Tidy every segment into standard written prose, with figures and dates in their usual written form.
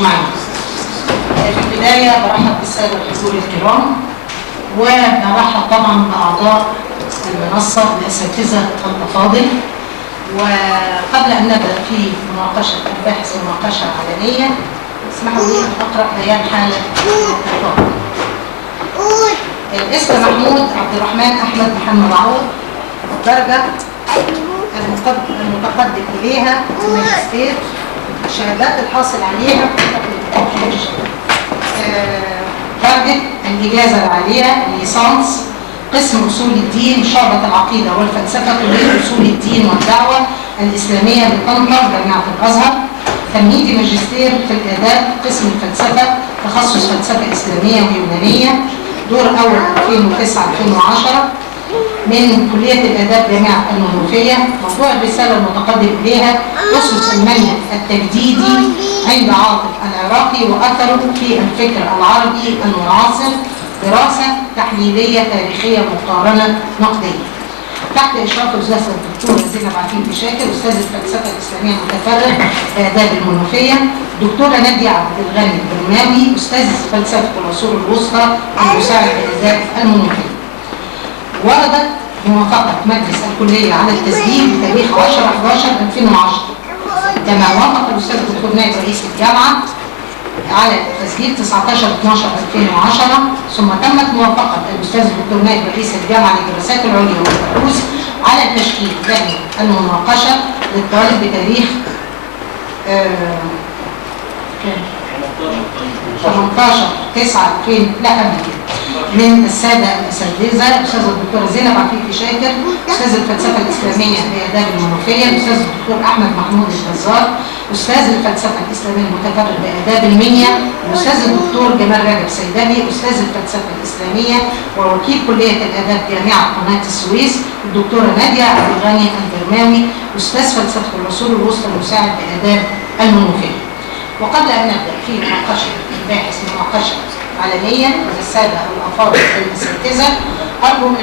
أجمعين. في البداية برحب بالسادة الحضور الكرام، ونرحب طبعا بأعضاء المنصة الأساتذة الأفاضل. وقبل أن نبدأ في مناقشة الباحث مناقشة علنية، اسمحوا لي أن أقرأ بيان حالة الطالب. الاسم محمود عبد الرحمن أحمد محمد عوض، الدرجة المتقدم إليها الماجستير، الشهادات الحاصل عليها درجة الإجازة العالية ليسانس قسم أصول الدين شعبة العقيدة والفلسفة كلية أصول الدين والدعوة الإسلامية بطنطا جامعة الأزهر، تمهيدي ماجستير في الآداب قسم الفلسفة تخصص فلسفة إسلامية ويونانية، دور أول 2009-2010 من كلية الآداب جامعة المنوفية. موضوع الرسالة المتقدم إليها أسس المنهج التجديدي عند عاطف العراقي وأثره في الفكر العربي المعاصر، دراسة تحليلية تاريخية مقارنة نقدية، تحت إشراف الأستاذة الدكتورة زينب عفيفي شاكر أستاذ الفلسفة الإسلامية المتفرغ بآداب المنوفية، دكتورة نادية عبد الغني البرماوي أستاذ فلسفة العصور الوسطى المساعد بآداب المنوفية. وردت موافقة مجلس الكلية على التسجيل بتاريخ 10/11/2010، كما وافق الأستاذ الدكتور نائب رئيس الجامعة على التسجيل 19/12/2010، ثم تمت موافقة الأستاذ الدكتور نائب رئيس الجامعة للدراسات العليا والبحوث على التشكيل لجنة المناقشة للطالب بتاريخ 18/9/2000 لا قبل كده، من السادة الأساتذة الأستاذة الدكتورة زينب عفيفي شاكر أستاذ الفلسفة الإسلامية بآداب المنوفية، الأستاذ الدكتور أحمد محمود الجزار أستاذ الفلسفة الإسلامية المتفرغ بآداب المنيا، الأستاذ الدكتور جمال رجب سيدلي أستاذ الفلسفة الإسلامية ووكيل كلية الآداب جامعة قناة السويس، الدكتورة نادية عبد الغني البرماوي أستاذ فلسفة العصور الوسطى المساعد بآداب المنوفية. وقبل أن نبدأ في مناقشة الباحث مناقشة علنية للسادة الأفاضل الأساتذة، أرجو من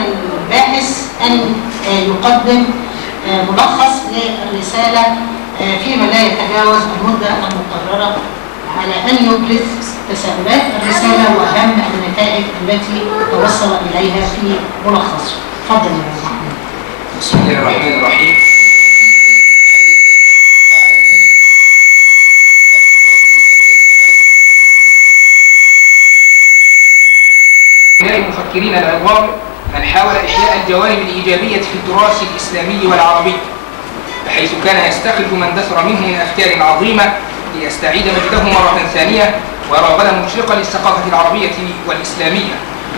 الباحث أن يقدم ملخص للرسالة فيما لا يتجاوز المدة المقررة، على أن يبرز تساؤلات الرسالة وأهم النتائج التي توصل إليها في ملخصه. تفضل يا محمد. بسم الله الرحمن الرحيم. المفكرين العظام من حاول إحياء الجوانب الإيجابية في التراث الإسلامي والعربي، بحيث كان يستخرج ما اندثر منه من أفكار عظيمة ليستعيد مجده مرة ثانية ويرى غدا مشرقا للثقافة العربية والإسلامية،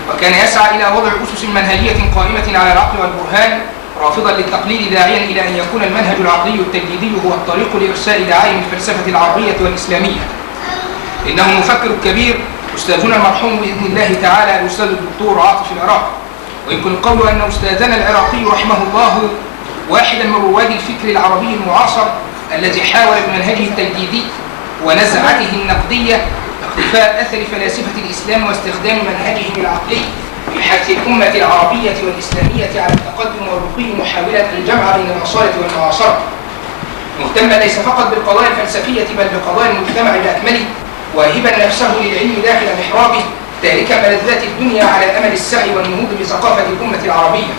وكان يسعى إلى وضع أسس منهجية قائمة على العقل والبرهان، رافضا للتقليد داعيا إلى أن يكون المنهج العقلي التجديدي هو الطريق لإرسال دعائم الفلسفة العربية والإسلامية. إنه المفكر الكبير أستاذنا المرحوم بإذن الله تعالى الأستاذ الدكتور عاطف العراقي، ويمكن القول أن أستاذنا العراقي رحمه الله واحدا من رواد الفكر العربي المعاصر الذي حاول بمنهجه التجديدي ونزعته النقدية اقتفاء أثر فلاسفة الإسلام واستخدام منهجهم العقلي في حث الأمة العربية والإسلامية على التقدم والرقي، محاولة الجمع بين الأصالة والمعاصرة، مهتما ليس فقط بالقضايا الفلسفية بل بقضايا المجتمع بأكمله، واهبا نفسه للعلم داخل محرابه، تاركا ملذات الدنيا على امل السعي والنهوض بثقافه الامه العربيه.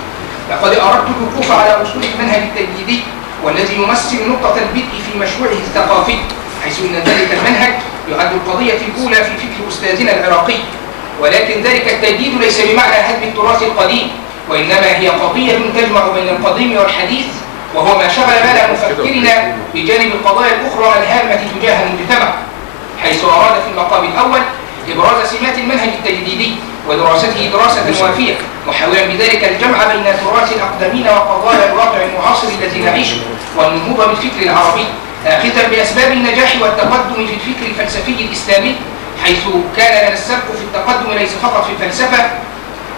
لقد اردت الوقوف على اصول المنهج التجديدي والذي يمثل نقطه البدء في مشروعه الثقافي، حيث ان ذلك المنهج يعد القضيه الاولى في فكر استاذنا العراقي. ولكن ذلك التجديد ليس بمعنى هدم التراث القديم، وانما هي قضيه تجمع بين القديم والحديث، وهو ما شغل بال مفكرنا بجانب القضايا الاخرى الهامه تجاه المجتمع، حيث أراد في المقام الأول إبراز سمات المنهج التجديدي ودراسته دراسة وافية، محاولا بذلك الجمع بين تراث الأقدمين وقضايا الواقع المعاصر الذي نعيشه والنهوض بالفكر العربي، آخذا بأسباب النجاح والتقدم في الفكر الفلسفي الإسلامي، حيث كان لنا السبق في التقدم ليس فقط في الفلسفة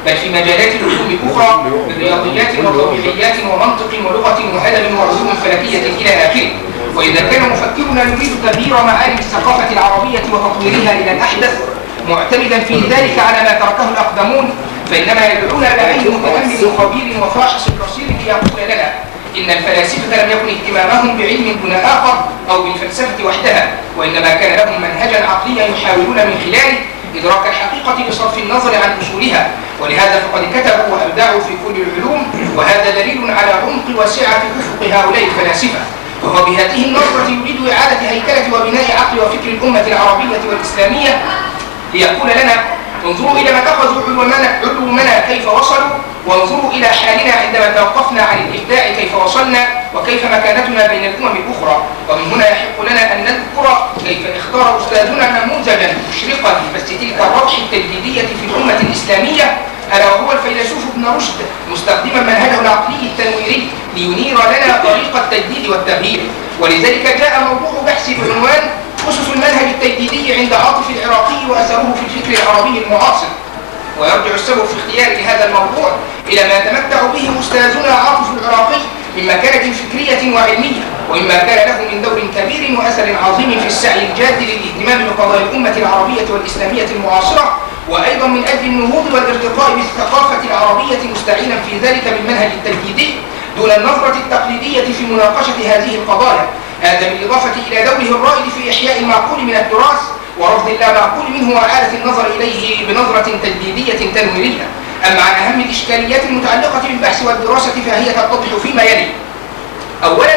بل في مجالات العلوم الأخرى من رياضيات وطبيعيات ومنطق ولغة وأدب وعلوم فلكية إلى آخره. وإذا كان مفكرنا يريد تغيير معالم الثقافة العربية وتطويرها إلى الأحدث معتمدا في ذلك على ما تركه الأقدمون، فإنما يدعونا إلى علم متأمل وخبير وفاحص بصير ليقول لنا إن الفلاسفة لم يكن اهتمامهم بعلم دون آخر أو بالفلسفة وحدها، وإنما كان لهم منهجا عقليا يحاولون من خلاله إدراك الحقيقة بصرف النظر عن أصولها، ولهذا فقد كتبوا وأبدعوا في كل العلوم، وهذا دليل على عمق وسعة أفق هؤلاء الفلاسفة. وهو بهذه النظرة يريد إعادة هيكلة وبناء عقل وفكر الأمة العربية والإسلامية، ليقول لنا: انظروا إلى ما أخذوا علومنا كيف وصلوا، وانظروا إلى حالنا عندما توقفنا عن الإبداع كيف وصلنا، وكيف مكانتنا بين الأمم الأخرى. ومن هنا يحق لنا أن نذكر كيف اختار أستاذنا نموذجا مشرقا بس تلك الروح التجديدية في الأمة الإسلامية، ألا وهو الفيلسوف ابن رشد، مستخدما منهجه العقلي التنويري لينير لنا طريق التجديد والتغيير. ولذلك جاء موضوع بحثي بعنوان أسس المنهج التجديدي عند عاطف العراقي وأثره في الفكر العربي المعاصر. ويرجع السبب في اختياري لهذا الموضوع إلى ما يتمتع به أستاذنا عاطف العراقي من مكانة فكرية وعلمية، ومما كان له من دور كبير وأثر عظيم في السعي الجاد للاهتمام بقضايا الأمة العربية والإسلامية المعاصرة، وأيضا من أجل النهوض والارتقاء بالثقافة العربية، مستعينا في ذلك بالمنهج التجديدي دون النظرة التقليدية في مناقشة هذه القضايا. هذا بالإضافة إلى دوره الرائد في إحياء المعقول من التراث ورفض اللا معقول منه وإعادة النظر إليه بنظرة تجديدية تنويرية. أما عن أهم الإشكاليات المتعلقة بالبحث والدراسة فهي تتضح فيما يلي: أولا،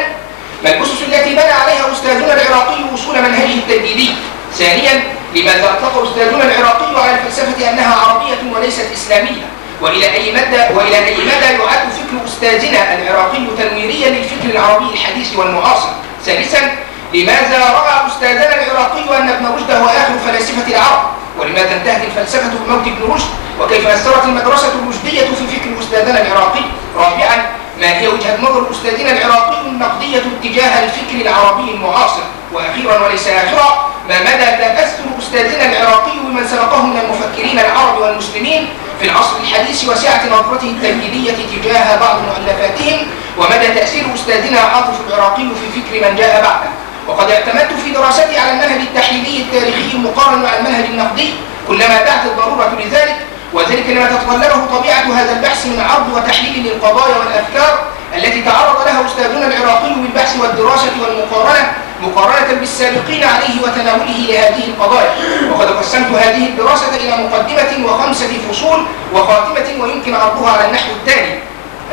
ما الأسس التي بنى عليها أستاذنا العراقي وصول منهجه التجديدي؟ ثانيا، لماذا أطلق أستاذنا العراقي على الفلسفة أنها عربية وليست إسلامية؟ وإلى أي مدى يعد فكر أستاذنا العراقي تنويريا للفكر العربي الحديث والمعاصر؟ ثالثا، لماذا رأى أستاذنا العراقي أن ابن رشد هو آخر فلاسفة العرب؟ ولماذا انتهت الفلسفة بموت ابن رشد؟ وكيف أثرت المدرسة الرشدية في فكر أستاذنا العراقي؟ رابعا، ما هي وجهة نظر أستاذنا العراقي النقدية اتجاه الفكر العربي المعاصر؟ وأخيرا وليس آخرا، ما مدى تأثر أستاذنا العراقي بمن سبقه من المفكرين العرب والمسلمين في العصر الحديث وسعة نظرته التجديدية تجاه بعض مؤلفاتهم؟ ومدى تأثير أستاذنا عاطف العراقي في فكر من جاء بعده؟ وقد اعتمدت في دراستي على المنهج التحليلي التاريخي المقارن مع المنهج النقدي كلما دعت الضرورة لذلك، وذلك لما تتطلبه طبيعة هذا البحث من عرض وتحليل للقضايا والأفكار التي تعرض لها أستاذنا العراقي بالبحث والدراسة والمقارنة مقارنة بالسابقين عليه وتناوله لهذه القضايا. وقد قسمت هذه الدراسة إلى مقدمة و5 فصول وخاتمة، ويمكن عرضها على النحو التالي: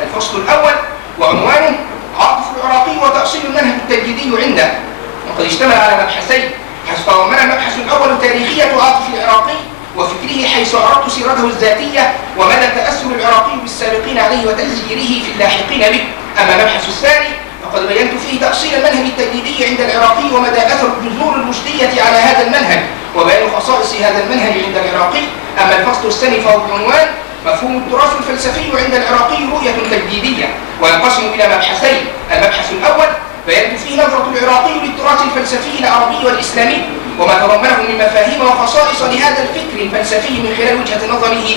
الفصل الأول وعنوانه عاطف العراقي وتأصيل المنهج التجديدي عنده، وقد اشتمل على مبحثين، حيث تضمن المبحث الأول تاريخية عاطف العراقي وفكره حيث عرضت سيرته الذاتية ومدى تأثر العراقي بالسابقين عليه وتأثيره في اللاحقين به. أما المبحث الثاني فقد بينت فيه تأصيل المنهج التجديدي عند العراقي ومدى أثر الجذور الرشدية على هذا المنهج وبيان خصائص هذا المنهج عند العراقي. أما الفصل الثاني فهو بعنوان مفهوم التراث الفلسفي عند العراقي رؤية تجديدية، وينقسم إلى مبحثين. المبحث الأول بينت فيه نظرة العراقي للتراث الفلسفي العربي والإسلامي وما تضمنه من مفاهيم وخصائص لهذا الفكر الفلسفي من خلال وجهة نظره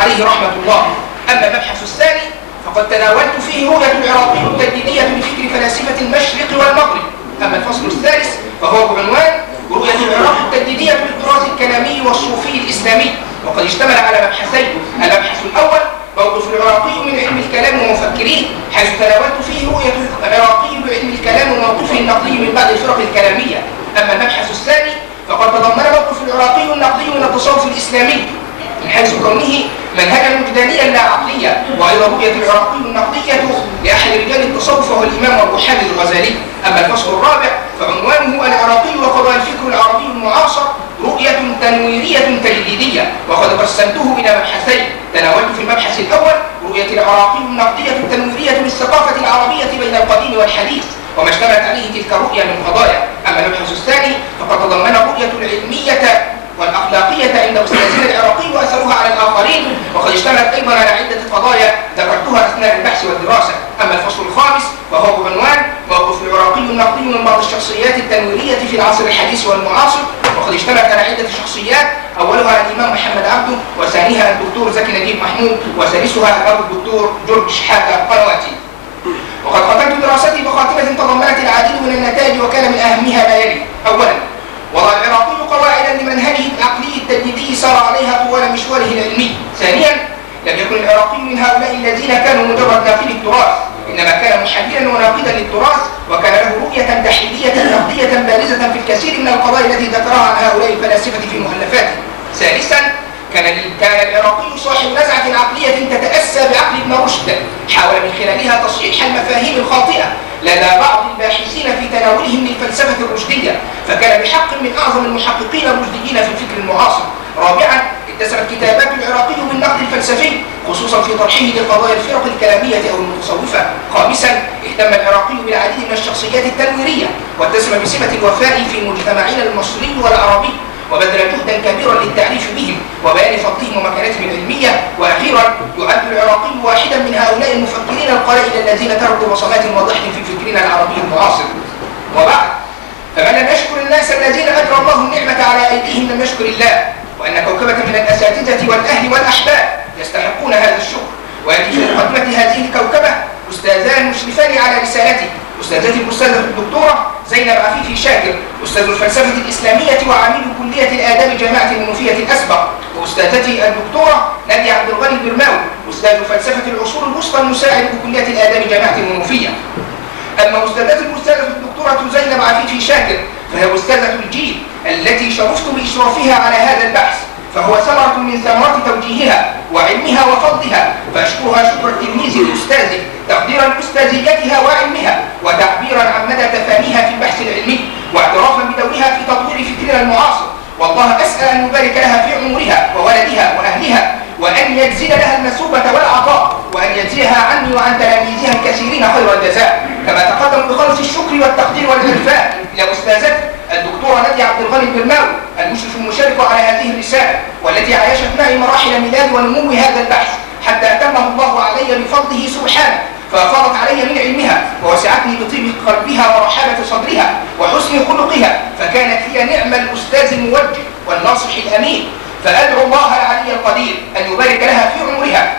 عليه رحمة الله. أما المبحث الثاني فقد تناولت فيه رؤية العراقي التجديدية لفكر فلاسفة المشرق والمغرب. أما الفصل الثالث فهو بعنوان رؤية العراق التجديدية للتراث الكلامي والصوفي الإسلامي، وقد اشتمل على مبحثين. المبحث الأول موقف العراقي من علم الكلام ومفكريه، حيث تناولت فيه رؤية العراقي بعلم الكلام وموقفه النقدي من بعض الفرق الكلامية. أما المبحث الثاني فقد تضمن موقف العراقي النقدي من التصوف الإسلامي من حيث كونه منهجا وجدانيا لا عقليا، وأيضا رؤية العراقي النقدية لأحد رجال التصوف وهو الإمام أبو حامد الغزالي. أما الفصل الرابع فعنوانه العراقي وقضايا الفكر العربي المعاصر رؤية تنويرية تجديدية، وقد قسمته إلى مبحثين. تناولت في المبحث الأول رؤية العراقي النقدية التنويرية للثقافة العربية بين القديم والحديث وما اشتملت عليه تلك الرؤية من قضايا. أما المبحث الثاني فقد تضمن الرؤية العلمية والأخلاقية عند أستاذنا العراقي وأثرها على الآخرين، وقد اشتملت أيضا على عدة قضايا ذكرتها أثناء البحث والدراسة. أما الفصل الخامس فهو بعنوان موقف العراقي النقدي من بعض الشخصيات التنويرية في العصر الحديث والمعاصر، وقد اشتملت على عدة شخصيات، أولها الإمام محمد عبده، وثانيها الدكتور زكي نجيب محمود، وثالثها الأب الدكتور جورج شحاتة القنواتي. وقد ختمت دراستي بخاتمة تضمنت العديد من النتائج وكان من أهمها ما يلي: أولا، وضع العراقي قواعدا لمنهجه العقلي التجديدي سار عليها طوال مشواره العلمي. ثانيا، لم يكن العراقي من هؤلاء الذين كانوا مجرد ناقلي التراث، إنما كان حفيرا وناقدا للتراث، وكان له رؤية تحليلية نقدية بارزة في الكثير من القضايا التي ذكرها عن هؤلاء الفلاسفة في مؤلفاته. ثالثا، كان العراقي صاحب نزعة عقلية تتأسى بعقل ابن رشد، حاول من خلالها تصحيح المفاهيم الخاطئة لدى بعض الباحثين في تناولهم للفلسفة الرشدية، فكان بحق من أعظم المحققين الرشديين في الفكر المعاصر. رابعا، اتسمت كتابات العراقي بالنقد الفلسفي، خصوصا في طرحه لقضايا الفرق الكلامية أو المتصوفة. خامسا، اهتم العراقي بالعديد من الشخصيات التنويرية، واتسم بسمة الوفاء في مجتمعنا المصري والعربي، وبذل جهدا كبيرا للتعريف بهم وبيان فضلهم ومكانتهم العلمية. واخيرا، يعد العراقي واحدا من هؤلاء المفكرين القلائل الذين تركوا بصمات واضحة في فكرنا العربي المعاصر. وبعد، فمن لم يشكر الناس الذين أجرى الله النعمة على أيديهم لم يشكر الله، وأن كوكبة من الأساتذة والأهل والأحباب يستحقون هذا الشكر. ويأتي في مقدمة هذه الكوكبة أستاذان مشرفان على رسالتي، أستاذتي الأستاذة الدكتورة زينب عفيفي شاكر، أستاذ الفلسفة الإسلامية وعميد كلية الآداب جامعة المنوفية الأسبق، وأستاذتي الدكتورة نادية عبد الغني البرماوي، أستاذ فلسفة العصور الوسطى المساعد بكلية الآداب جامعة المنوفية. أما أستاذتي الأستاذة الدكتورة زينب عفيفي شاكر فهي أستاذة الجيل التي شرفت بإشرافها على هذا البحث، فهو ثمرة من ثمرات توجيهها وعلمها وفضلها، فأشكرها شكر التلميذ لأستاذه تقديرا لأستاذيتها وعلمها، وتعبيرا عن مدى تفانيها في البحث العلمي، واعترافا بدورها في تطوير فكرنا المعاصر. والله أسأل أن يبارك لها في عمرها وولدها وأهلها، وأن يجزل لها المثوبة والعطاء، وأن يجزيها عني وعن تلاميذها الكثيرين خير الجزاء. كما تقدم بخالص الشكر والتقدير والإرفاق إلى أستاذتي الدكتورة نادية عبد الغني البرماوي، المشرف المشارك على هذه الرسالة، والتي عايشت معي مراحل ميلاد ونمو هذا البحث، حتى أتمه الله علي بفضله سبحانه، فأفاضت علي من علمها، ووسعتني بطيب قلبها ورحابة صدرها وحسن خلقها، فكانت هي نعم الأستاذ الموجه والناصح الأمين. فأدعو الله العلي القدير أن يبارك لها في عمرها،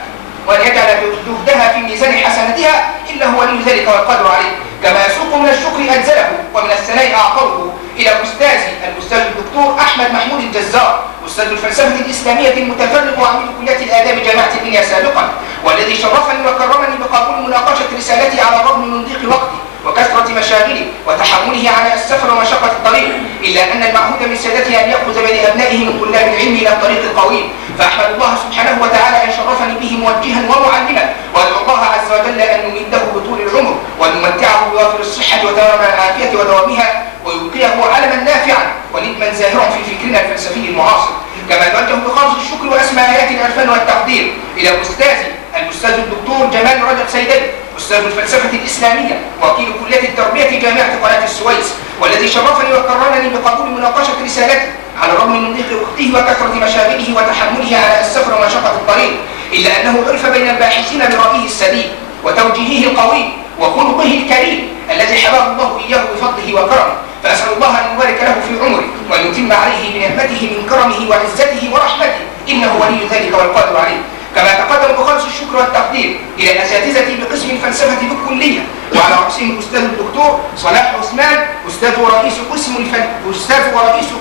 وأن يجعل جهدها في ميزان حسناتها، إنه ولي ذلك والقدر عليه. كما أسوق من الشكر أجزله ومن الثناء أعطره إلى أستاذي الأستاذ الدكتور أحمد محمود الجزار، أستاذ الفلسفة الإسلامية المتفرغ وعميد كلية الآداب جامعة المنيا سابقا، والذي شرفني وكرمني بقبول مناقشة رسالتي على الرغم من ضيق وقتي وكثرة مشاغله وتحمله على السفر ومشقة الطريق، إلا أن المعهود من سادته أن يأخذ بين أبنائه من طلاب العلم إلى الطريق القويم. فأحمد الله سبحانه وتعالى أن شرفني به موجها ومعلما، وأدعو الله عز وجل أن يمده بطول العمر، وأن يمتعه بوافر الصحة ودوام العافية ودوامها، ويبقيه علما نافعا ونجما زاهرا في فكرنا الفلسفي المعاصر. كما نوجه بخالص الشكر وأسمى آيات العرفان والتقدير إلى أستاذي الأستاذ الدكتور جمال رجب سيدي، أستاذ الفلسفة الإسلامية وكيل كلية التربية جامعة قناة السويس، والذي شرفني وكرمني بقبول مناقشة رسالتي على الرغم من ضيق وقته وكثرة مشاغله وتحمله على السفر ومشقة الطريق، إلا أنه عرف بين الباحثين برأيه السديد وتوجيهه القوي وخلقه الكريم الذي حباه الله إياه بفضله وكرمه. فأسأل الله أن يبارك له في عمره، وأن يتم عليه بنعمته من كرمه وعزته ورحمته، إنه ولي ذلك والقادر عليه. كما تقدم بخالص الشكر والتقدير إلى أساتذتي بقسم الفلسفة بالكلية، وعلى رأسهم الأستاذ الدكتور صلاح عثمان، أستاذ ورئيس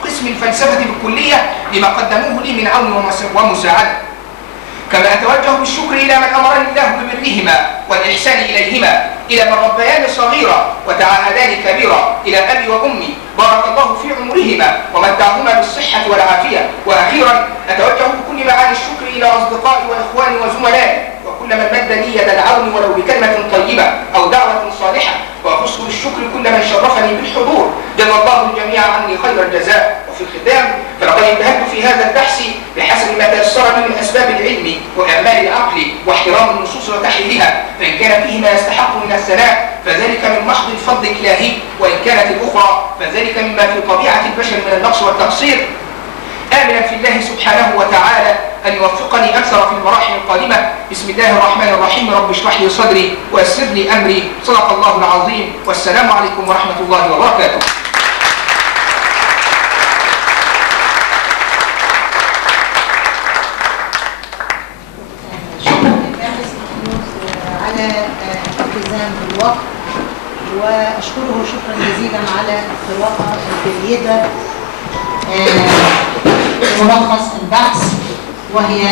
قسم الفلسفة بالكلية، لما قدموه لي من عون ومساعدة. كما أتوجه بالشكر إلى من أمرني الله ببرهما والإحسان إليهما، إلى من ربياني صغيرا وتعاهداني كبيرا، إلى أبي وأمي بارك الله في عمرهما ومتعهما بالصحة والعافية. وأخيرا أتوجه بكل معاني الشكر إلى أصدقائي وإخواني وزملائي وكل من مد لي يد العون ولو بكلمة طيبة أو دعوة صالحة، وأخص بالشكر كل من شرفني بالحضور، جزا الله الجميع عني خير الجزاء. وفي الختام، فلقد انتهت في هذا البحث بحسب ما تيسر لي من أسباب العلم وإعمال العقل واحترام النصوص وتحليلها، فإن كان فيه ما يستحق من الثناء فذلك من محض الفضل الإلهي، وإن كانت الأخرى فذلك مما في طبيعة البشر من النقص والتقصير، آملا في الله سبحانه وتعالى أن يوفقني أكثر في المراحل القادمة. بسم الله الرحمن الرحيم. رب اشرح لي صدري ويسر لي أمري. صدق الله العظيم، والسلام عليكم ورحمة الله وبركاته. شكرا للباحث على الالتزام بالوقت، وأشكره شكرا جزيلا على القراءة الجيدة ملخص البحث. وهي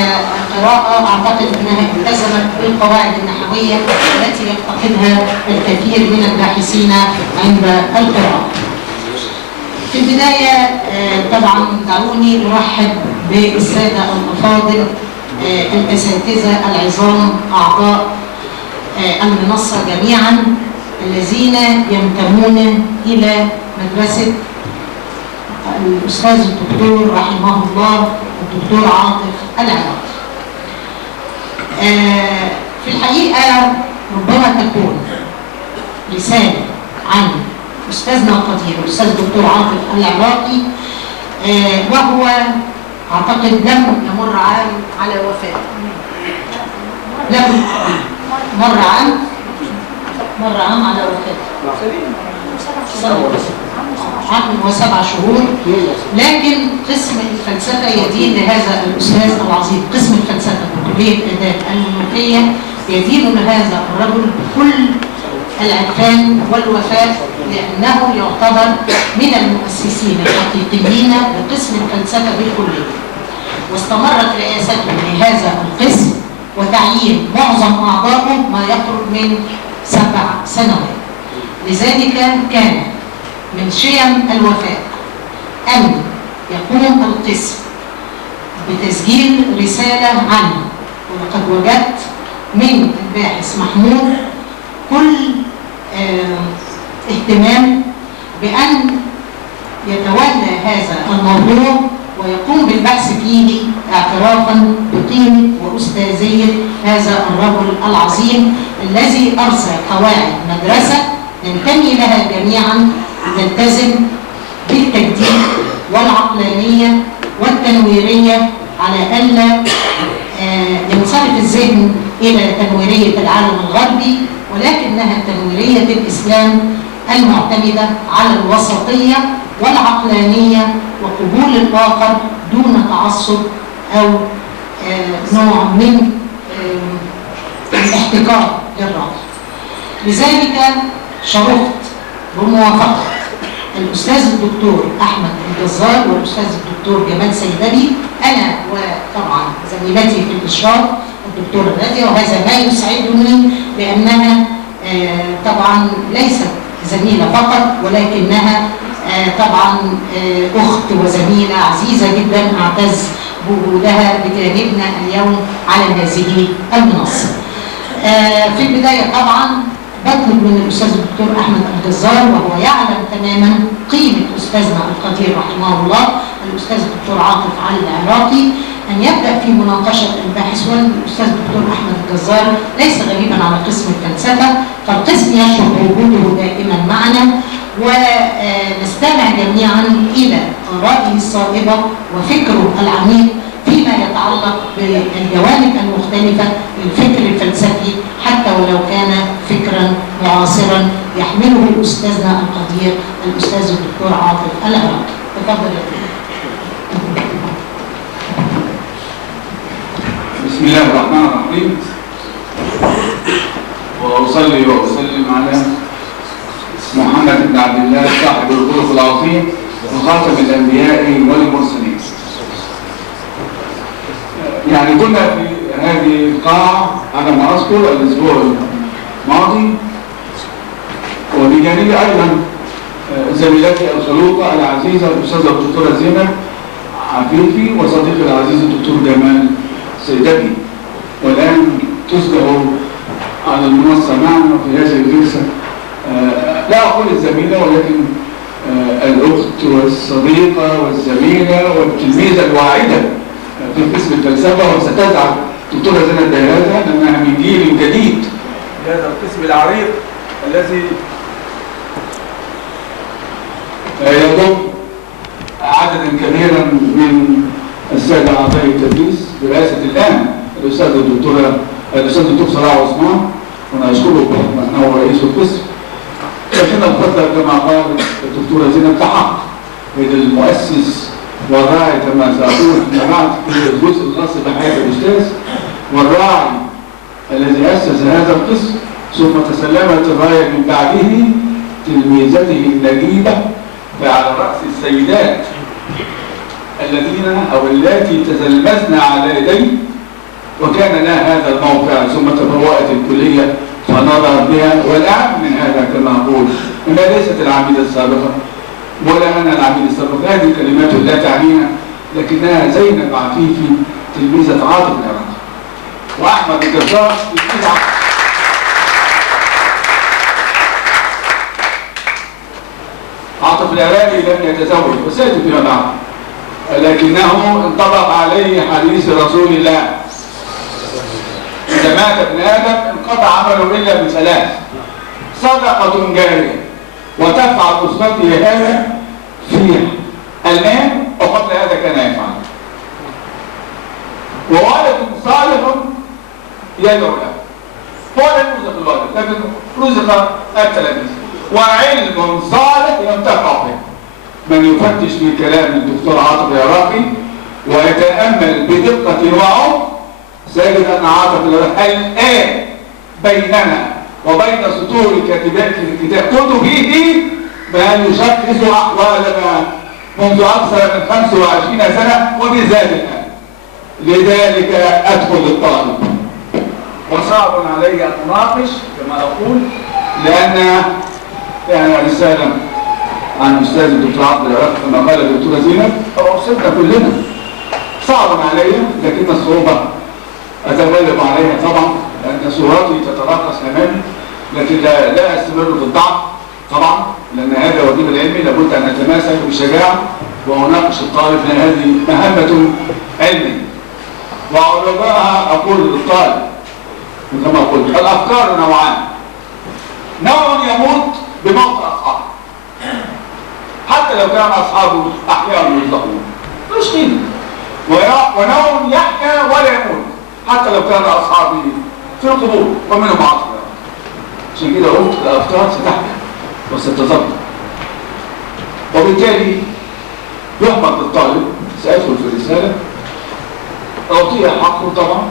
قراءة أعتقد أنها التزمت بالقواعد النحوية التي يفتقدها الكثير من الباحثين عند القراءة. في البداية طبعا دعوني أرحب بالسادة الأفاضل الأساتذة العظام أعضاء المنصة جميعا الذين ينتمون إلى مدرسة الأستاذ الدكتور رحمه الله الدكتور عاطف العراقي. في الحقيقة ربما تكون رسالة عن أستاذنا القدير الأستاذ الدكتور عاطف العراقي، وهو أعتقد لم يمر عام على وفاته، لم مر عام على وفاته عام و7 شهور، لكن قسم الفلسفة يدين لهذا الأستاذ العظيم، قسم الفلسفة بكلية آداب المنوفية يدين لهذا الرجل بكل العرفان والوفاء، لأنه يعتبر من المؤسسين الحقيقيين لقسم الفلسفة بالكلية، واستمرت رئاسته لهذا القسم وتعيين معظم أعضائه ما يقرب من 7 سنوات. لذلك كان من شيم الوفاء أن يقوم القسم بتسجيل رسالة عنه، ولقد وجدت من الباحث محمود كل اهتمام بأن يتولى هذا الموضوع ويقوم بالبحث فيه اعترافا بقيمة وأستاذية هذا الرجل العظيم الذي أرسى قواعد مدرسة ننتمي لها جميعا، نلتزم بالتجديد والعقلانية والتنويرية على ألا ينصرف الذهن إلى تنويرية العالم الغربي، ولكنها تنويرية الإسلام المعتمدة على الوسطية والعقلانية وقبول الآخر دون تعصب أو نوع من الاحتكار للرأي. لذلك شرفت بموافقة الأستاذ الدكتور أحمد الجزار والأستاذ الدكتور جمال سيدبي، أنا وطبعا زميلتي في الإشراف الدكتورة نادية، وهذا ما يسعدني لأنها طبعا ليست زميلة فقط ولكنها طبعا أخت وزميلة عزيزة جدا أعتز بوجودها بجانبنا اليوم على هذه المنصة. في البداية طبعا بطلب من الأستاذ الدكتور أحمد الجزار، وهو يعلم تماما قيمة أستاذنا القدير رحمه الله الأستاذ الدكتور عاطف علي العراقي، أن يبدأ في مناقشة الباحث. والأستاذ الدكتور أحمد الجزار ليس غريبا على قسم الفلسفة، فالقسم يشعر بوجوده دائما معنا، ونستمع جميعا إلى آرائه الصائبة وفكره العميق فيما يتعلق بالجوانب المختلفة للفكر الفلسفي، حتى ولو كان فكرا معاصرا يحمله أستاذنا القدير الأستاذ الدكتور عاطف العراقي. تفضل يا فندم. بسم الله الرحمن الرحيم، وأصلي وأسلم على محمد بن عبد الله صاحب الخلق العظيم وخاتم الأنبياء والمرسلين. يعني كنا في هذه القاعة على ما أذكر الأسبوع الماضي، وبجانبي أيضا زميلتي الخلوقة العزيزة الأستاذة الدكتورة زينب عفيفي وصديقي العزيز الدكتور جمال سيدبي، والآن تصبح على المنصة معنا في هذه الجلسة لا أقول الزميلة ولكن الأخت والصديقة والزميلة والتلميذة الواعدة في قسم الفلسفة، وستزعل دكتورة زينب بهذا لأنها من جيل جديد هذا القسم العريق الذي يضم عددا كبيرا من السادة أعضاء التدريس برئاسة الآن الأستاذ الدكتور صلاح عثمان، ونشكره بحكم أنه رئيس القسم. لكن الفضل كما قال الدكتورة زينب تحق من المؤسس والراعي كما سأقول فيما بعد في الجزء الخاص بحياة الأستاذ، والراعي الذي أسس هذا القسم، ثم تسلمت الراية من بعده تلميذته النجيبة، فعلى رأس السيدات الذين أو التي تزلزلن على يديه وكان لها هذا الموقع، ثم تبوأت الكلية فنظر بها. والأهم من هذا كما أقول أنها ليست العميدة السابقة ولا أنا العميد السابق، هذه كلمات لا تعنينا، لكنها زينب عفيفي تلميذة عاطف العراقي، وأحمد الجزار تلميذ عاطف العراقي لم يتزوج وسيأتي فيما بعد، لكنه انطبق عليه حديث رسول الله: إذا مات ابن آدم انقطع عمله إلا بثلاث: صدقة جارية وتفعل أسرته هذا في المال، وقبل هذا كان يفعل، وولد صالح يدعو له. هو لم يرزق الولد لكن رزق التلاميذ، وعلم صالح ينتفع به. من يفتش في كلام الدكتور عاطف العراقي ويتأمل بدقة وعمق سيجد أن عاطف العراقي الآن بيننا وبين سطور كاتبات كتبه ما يشخص أحوالنا منذ أكثر من 25 سنة وبذلك لذلك أدخل الطالب، وصعب علي أن أناقش كما أقول، لأن يعني رسالة عن الأستاذ الدكتور عبد العراقي كما قال الدكتورة زينب أو أصبنا كلنا، صعب علي، لكن الصعوبة أتغلب عليها طبعا، لأن صورتي تتراقص أمامي، لكن لا أستمر في الضعف طبعا، لأن هذا واجب العلمي، لابد أن أتماسك بشجاعة وأناقش الطالب، لأن هذه مهمة علمية. وعلماء أقول للطالب كما قلت: الأفكار نوعان، نوع يموت بموت أصحابه حتى لو كان أصحابه أحياء يرزقون مش قيمة، ونوع يحيا ولا يموت حتى لو كان أصحابه في القبور ومنهم عاطفة. عشان كده قلت الأفكار ستحيا وستظل، وبالتالي يحبط الطالب سيدخل في الرسالة أعطيها حقه طبعا،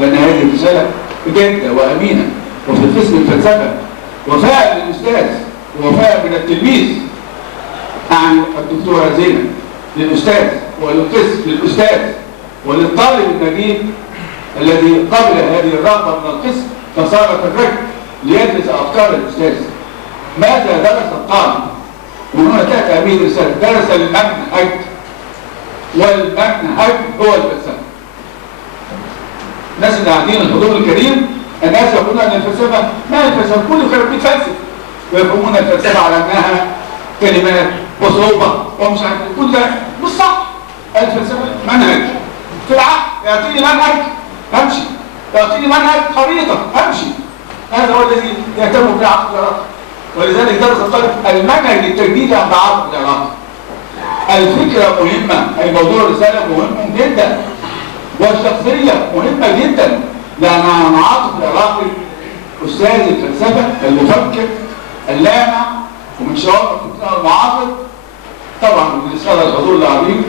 لأن هذه الرسالة جادة وأمينة، وفي قسم الفلسفة وفاء للأستاذ ووفاء من التلميذ عن الدكتورة زينب للأستاذ وللقسم للأستاذ وللطالب النجيب الذي قبل هذه الرغبة من القسم فصار كالرجل ليدرس أفكار الأستاذ. ماذا درس الطالب؟ وهنا تأتي هذه الرسالة: درس المنهج، والمنهج هو الفلسفة. الناس اللي قاعدين الحضور الكريم الناس يقولون أن الفلسفة ما هي الفلسفة؟ كله كان بيتفلسف ويفهمون الفلسفة على أنها كلمات وصعوبة ومش عارف كل ده مش صح. الفلسفة منهج في العقل، يعطيني منهج أمشي، يعطيني منهج خريطة أمشي. هذا هو الذي يهتم بعقل العراقي، ولذلك درس الطالب المنهج التجديدي عند عقل العراقي. الفكرة مهمة، أي موضوع الرسالة مهم جدا، والشخصية مهمة جدا، لأن عاطف العراقي أستاذ الفلسفة المفكر اللامع ومن شوارع الفكر المعاصر. طبعا بالنسبة للحضور العظيم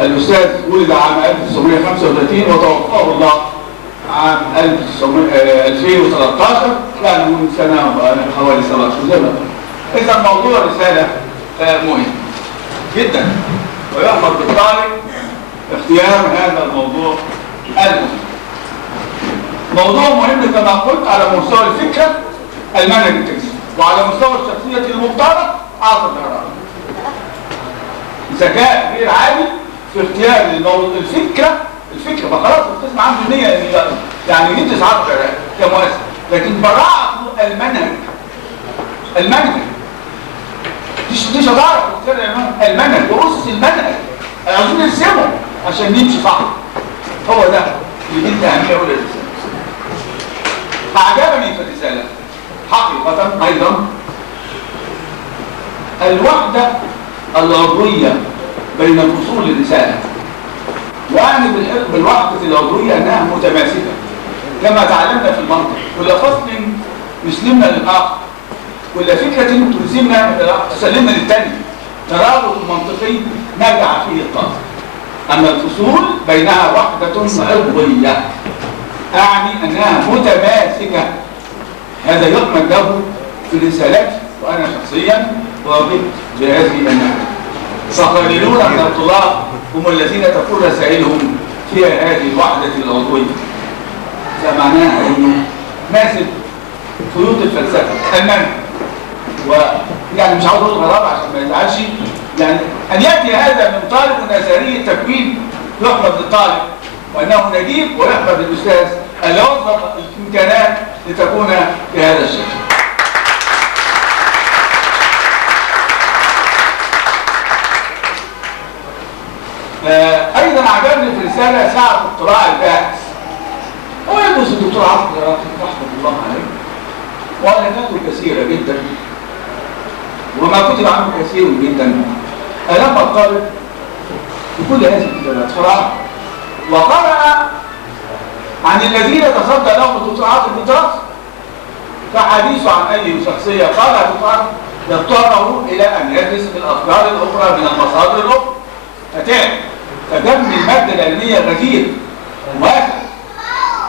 الأستاذ ولد عام 1935 وتوفاه الله عام 2013، يعني من سنة حوالي 17 سنة. إذا موضوع الرسالة مهم جدا، ويحمد بالطالب اختيار هذا الموضوع المهم. موضوع مهم كما قلت على مستوى الفكرة المنهج التجديدي، وعلى مستوى الشخصية المبتكرة عاطف العراقي. ذكاء غير عادي في اختيار الفكرة فخلاص القسم عنده نية يعني يدرس عاطف العراقي كمؤسس، لكن براعة المنهج دي شطارة في اختيار المنهج وأسس المنهج، عايزين نرسمه عشان نمشي صح. هو ده اللي انت أهمية أولى الرسالة. أعجبني في الرسالة حقيقة أيضا الوحدة العضوية بين فصول الرسالة، وأعني بالوحدة العضوية أنها متماسكة كما تعلمنا في المنطق. كل فصل يسلمنا للآخر، كل فكرة تسلمنا للتاني، ترابط منطقي نجع فيه الطاقة. أما الفصول بينها وحدة عضوية، أعني أنها متماسكة. هذا يؤمن له في الرسالات، وأنا شخصيا واجبت بهذه النعمة. فقليلون من الطلاب هم الذين تكون رسائلهم فيها هذه الوحدة العضوية. فمعناها انه ماسك خيوط الفلسفة المنهج، ويعني مش عاوز اقول غرابة عشان ما يزعلش، يعني ان ياتي هذا من طالب نظري التكوين يحمد للطالب وانه نجيب، ويحمد للاستاذ اللي وفق الامكانات لتكون بهذا الشكل. ايضا عجبني في رساله ساعه اقتراع الباحث. هو يدرس الدكتور عبد رحمه الله عليه، وعلاماته كثيره جدا وما كتب عنه كثير جدا. ألم الطالب بكل هذه الكتابات قرأ وقرأ عن الذين تصدى لهم الدكتوراه في الدراسة، فحديثه عن أي شخصية قالها الدكتوراه يضطره إلى أن يدرس الأفكار الأخرى من المصادر الأخرى. فكم المادة العلمية غزير واسع،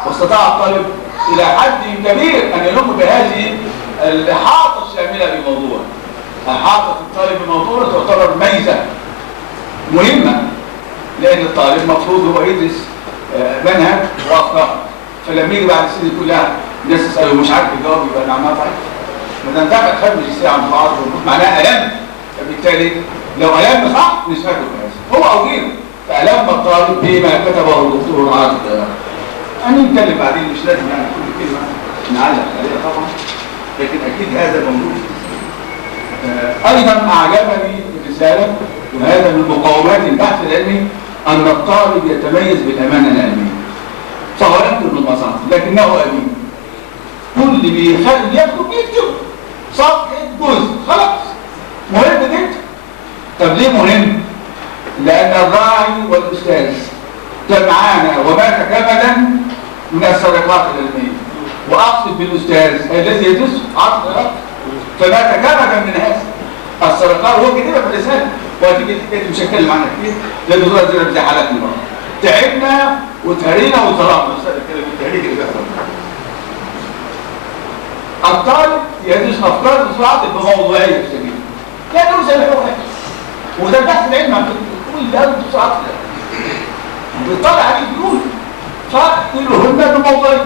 واستطاع الطالب إلى حد كبير أن يلم بهذه الإحاطة الشاملة بموضوع. إحاطة الطالب بموضوع تعتبر ميزة مهمة، لأن الطالب مفروض هو يدرس منهج وأفكار. فلما يجي بعد السنة كلها الناس تسأله مش عارف يجاوب، يبقى نعمها ضعيف. ما دام دخل خد ماجستير عن بعض معناها ألم، فبالتالي لو ألم صح نشهده بهذا هو أو غيره. فألم الطالب بما كتبه الدكتور عاطف. أنا نتكلم بعدين، مش لازم يعني كل كلمة نعلق عليها طبعا، لكن أكيد هذا موجود. أيضا أعجبني الرسالة، وهذا من مقومات البحث العلمي، أن الطالب يتميز بالأمانة العلمية. فهو يكتب المصادر لكنه أمين. كل بيخلي يكتب صفحة جزء خلاص، مهم جدا. طب ليه مهم؟ لأن الراعي والأستاذ جمعانا ومات كبدا من السرقات العلمية، وأقصد بالأستاذ الذي يدرس عقد الرد، فمات كبدا من هذا السرقات. هو كده في الرسالة، وهتيجي تتكلم مش هتكلم عنها كتير لأن دول زي حالاتنا بقى. تعبنا وتهرينا وظلمنا، الكلام التهريج اللي بيحصل. الطالب يدرس أفكار تصاعد بموضوعية شديدة، لأنه زي ما هو وده البحث العلمي عن كل ده تصاعد بيطلع عليه بيقول فيقول له بموضوعية،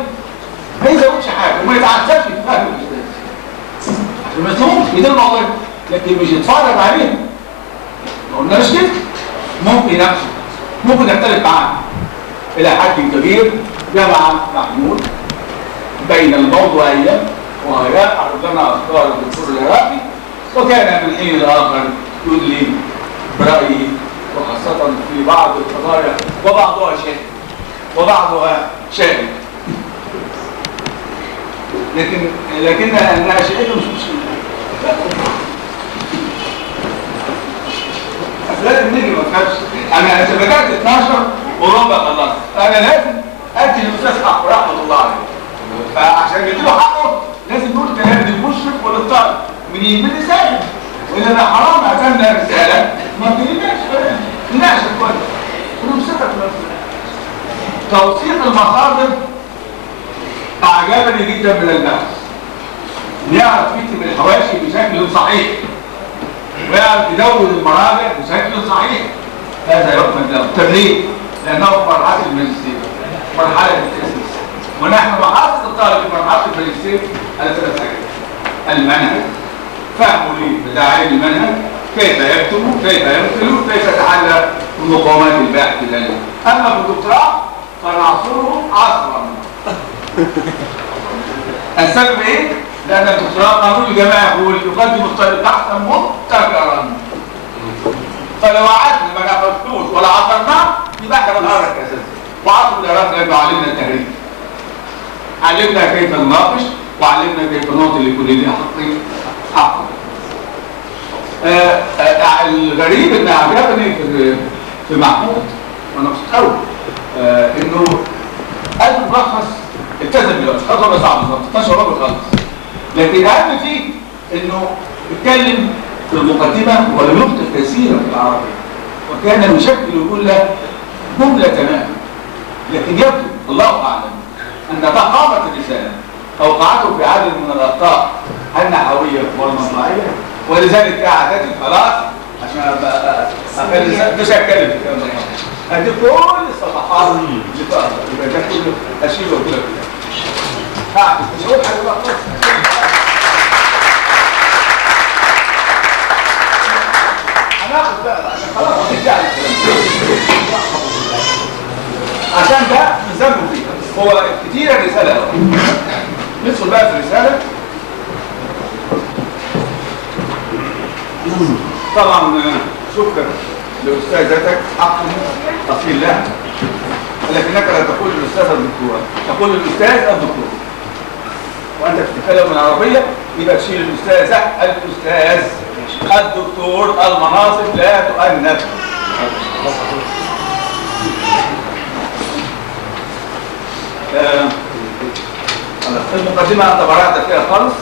ما يزودش حاجة وما يتعسفش في فهم الأستاذ عشان ما يسلموش يدير الموضوعية، لكن مش يتفرج عليه. ما قلناش كده، ممكن يناقشه، ممكن يختلف معاه إلى حد كبير. جمع محمود بين الموضوعية وهي عرض لنا أفكار الدكتور العراقي، وكان من حين لآخر يدلي برأيه، وخاصة في بعض القضايا وبعضها شائك لكن ناشئته مش مشكلة. لازم نيجي ما تخافش. انا بدات 12 وربع خلصت، انا لازم ادي للاستاذ حقه رحمه الله عليه. فعشان يديله حقه لازم نقول كلام للمشرف وللطالب من الرساله، والا حرام اعتمدنا الرساله ما بنناقش كويس ونمسكها في نفسنا. توثيق المصادر اعجبني جدا من البحث، يعرف يكتب الحواشي بشكل صحيح ويعرف يدون المراجع بشكل صحيح. هذا يحمد له. تدريب، لانه في مرحله الماجستير، مرحله التاسيس، ونحن محاصص الطالب في مرحله الماجستير على 3 حاجات: المنهج، فهمه لداعي المنهج، كيف يكتب، كيف يمثل، كيف يتحلى بمقومات البحث العلمي. اما في الدكتوراه فنعصره عصرا. السبب ايه؟ لأن الدكتوراه قانون الجماعة يقول يقدم الطالب بحثا مبتكرا. فلو قعدنا ما ناخدوش ولا عصرناه يبقى احنا بنهرج اساسا. وعصر العراق لانه علمنا التهريج. علمنا كيف نناقش، وعلمنا كيف نعطي لكل ذي حقه. الغريب ان عجبني في محمود وانا مستوى انه قال ملخص التزم بالوقت، خطوه صعبه بالظبط 12 ربع خالص. لكن اهم فيه انه اتكلم في المقدمه ولم يخطئ كثيرا في العربيه، وكان يشكل كل جمله تماما. لكن يبدو الله اعلم ان فخامه الرساله اوقعته في عدد من الاخطاء النحويه والمطلعيه، ولذلك قعدت خلاص عشان مش هتكلم في الكلام ده. ادي كل الصفحات اللي تقدر يبقى ده كله اشيله واقول لك هعمل مش هقول حاجه بقى خالص. هناخد بقى عشان خلاص هنرجع عشان ده نسمه فيه هو كتير الرساله. ندخل بقى في الرساله. طبعا شكرا لاستاذتك حق اصيل لها، لكنك لا تقول الاستاذ الدكتوره، تقول الاستاذ الدكتور. وانت بتتكلم العربيه يبقى تشيل الاستاذه الاستاذ الدكتور، المناصب لا تؤنث. المقدمه انت براعت فيها خالص،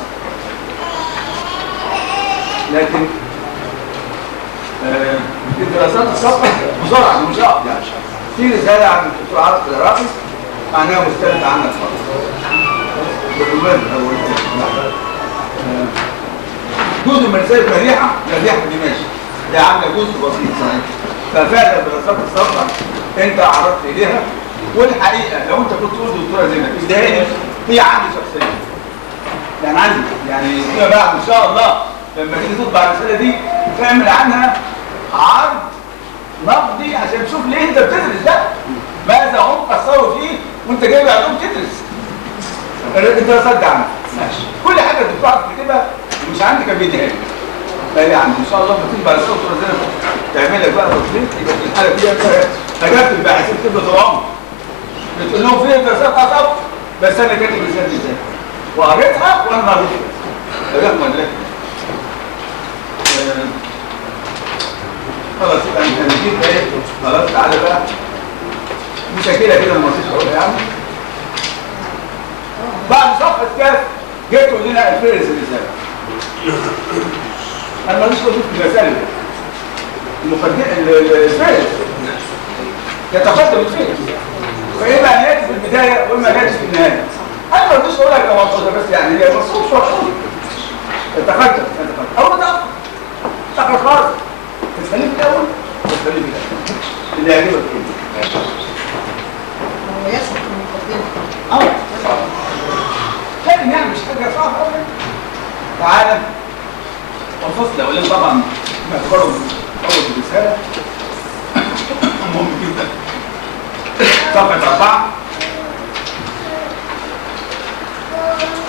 لكن الدراسات السابقه بسرعه مش يعني في رساله عن الدكتور عاطف العراقي معناها مختلفه عنك خالص. جزء من رساله مليحه دي ماشي، ده عامله جزء بسيط صحيح. ففعلا الدراسات السابقه انت عرضت اليها، والحقيقه لو انت كنت تقول دكتوره زينب ازاي هي عندي شخصيه، يعني عندي يعني فيما بعد ان شاء الله لما تيجي تطبع الرساله دي تعمل عنها عرض نقدي عشان تشوف ليه انت بتدرس ده، ماذا هم قصروا فيه وانت جاي بعدهم تدرس. الدراسات دي عندك ماشي، كل حاجه الدكتور عاطف بتكتبها مش عندي كان بيديها لي، لا يعني ان شاء الله لما تيجي بعد الدكتور زينب تعمل لك بقى تصنيف يبقى في الحاله دي انت اجابت الباحثين تبدا طول عمرك بتقول لهم فين الدراسات اصلا، بس انا كاتب الرساله دي ازاي وقريتها وانا ما قريتهاش رغم ذلك. خلاص يبقى هنجيب ايه؟ خلاص تعالى بقى مشكله كده ما فيش اقولها يعني. بعد صفحه كاف جيت تقول لنا الفهرس الرساله. انا ماليش وظيفه في الرساله، الفهرس يتقدم الفهرس، فاما ان ياتي في البدايه واما ان ياتي في النهايه. انا ما رضيتش اقول لك يا مصطفى بس يعني هي مصروف شرعي يتقدم او تاخر خالص تسلم في الاول تسلم في الاول اللي يعجبك كده. هو يسقط المقدمه لكن يعني مش حاجه صعبه قوي. تعالى الفصل الاولاني طبعا نعتبره اول رساله مهم جدا. صفحه 4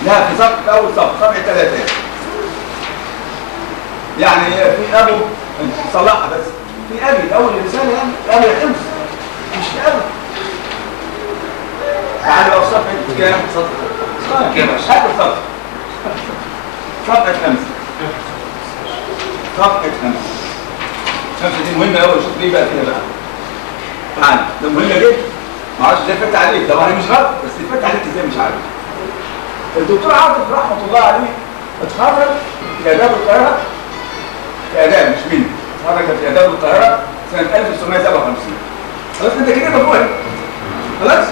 لا في صفحه اول صفحه 3 يعني في ابو صلاح بس في ابي اول رساله يعني ابي حمص مش في ابي. تعالى بقى صفحه كام؟ كام؟ هات الصفحه صفحه 5 صفحه 5 دي مهمه قوي. شوف ليه بقى كده بقى. تعالى ده مهمه جدا. ما اعرفش ازاي فات عليك، طبعا مش غلط بس فات عليك ازاي مش عارف. الدكتور عاطف رحمه الله عليه اتخرج في اداب القاهره، في اداب مش مني، اتخرج في اداب القاهره سنه 1957. خلاص انت كده مجموعه خلاص.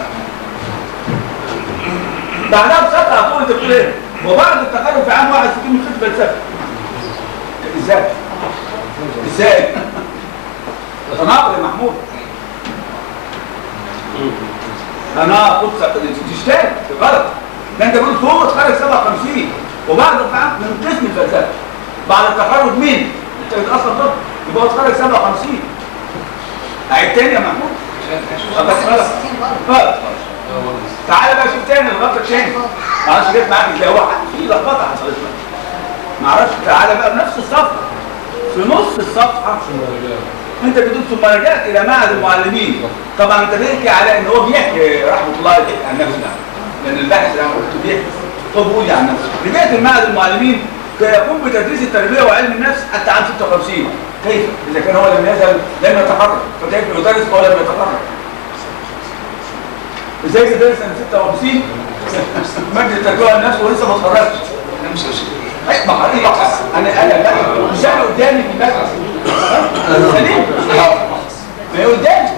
بعدها بفتره هتقول انت بتقول ايه؟ وبعد التخرج في عام 61 من خدمه فلسفه. ازاي؟ ازاي؟ تناقض يا محمود. انا قلت تشتغل غلط. ده انت قلت هو اتخرج 57 وبعد من قسم الفلسفه بعد التخرج مين؟ انت اصلا طب يبقى هو اتخرج 57. اعيد تاني يا محمود. بس غلط غلط. تعالى بقى شوف تاني الغلطه تاني. ما اعرفش جت معاك ازاي، هو في لخبطه حصلت لك. ما اعرفش. تعالى بقى بنفس الصفحه في نص الصفحه انت بتقول ثم رجعت الى معهد المعلمين. طبعا انت بتحكي على ان هو بيحكي رحمه الله عليه عن نفسه، لان الباحث اللي انا قلت بيحكي هو بيقول عن نفسه. رجعت لمعهد المعلمين كيقوم بتدريس التربيه وعلم النفس حتى عام 56. كيف؟ اذا كان هو لم يزل لم يتخرج فكيف يدرس وهو لم يتخرج؟ ازاي تدرس سنه 56 ماده التربيه وعلم النفس ولسه ما اتخرجش؟ انا مش انا مش انا قدامي في المدرسه سليم ما هي قدامي.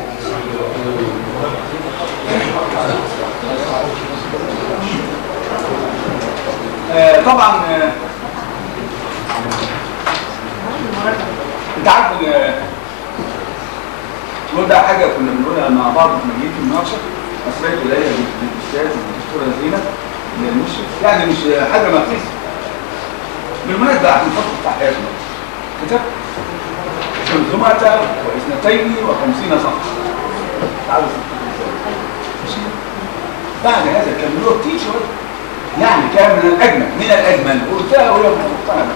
طبعا انت عارف وده حاجه كنا بنقولها مع بعض في مجلس المناقشه، اسرائيل اليه بالاستاذ والدكتوره زينب المشرف، يعني مش حاجه مقيسه. بالمناسبه عشان نحط التحقيقات كتاب 352 صفحه. تعالوا بعد هذا كان له كتير شويه، يعني كان من الاجمل قلتها وهي مقتنعه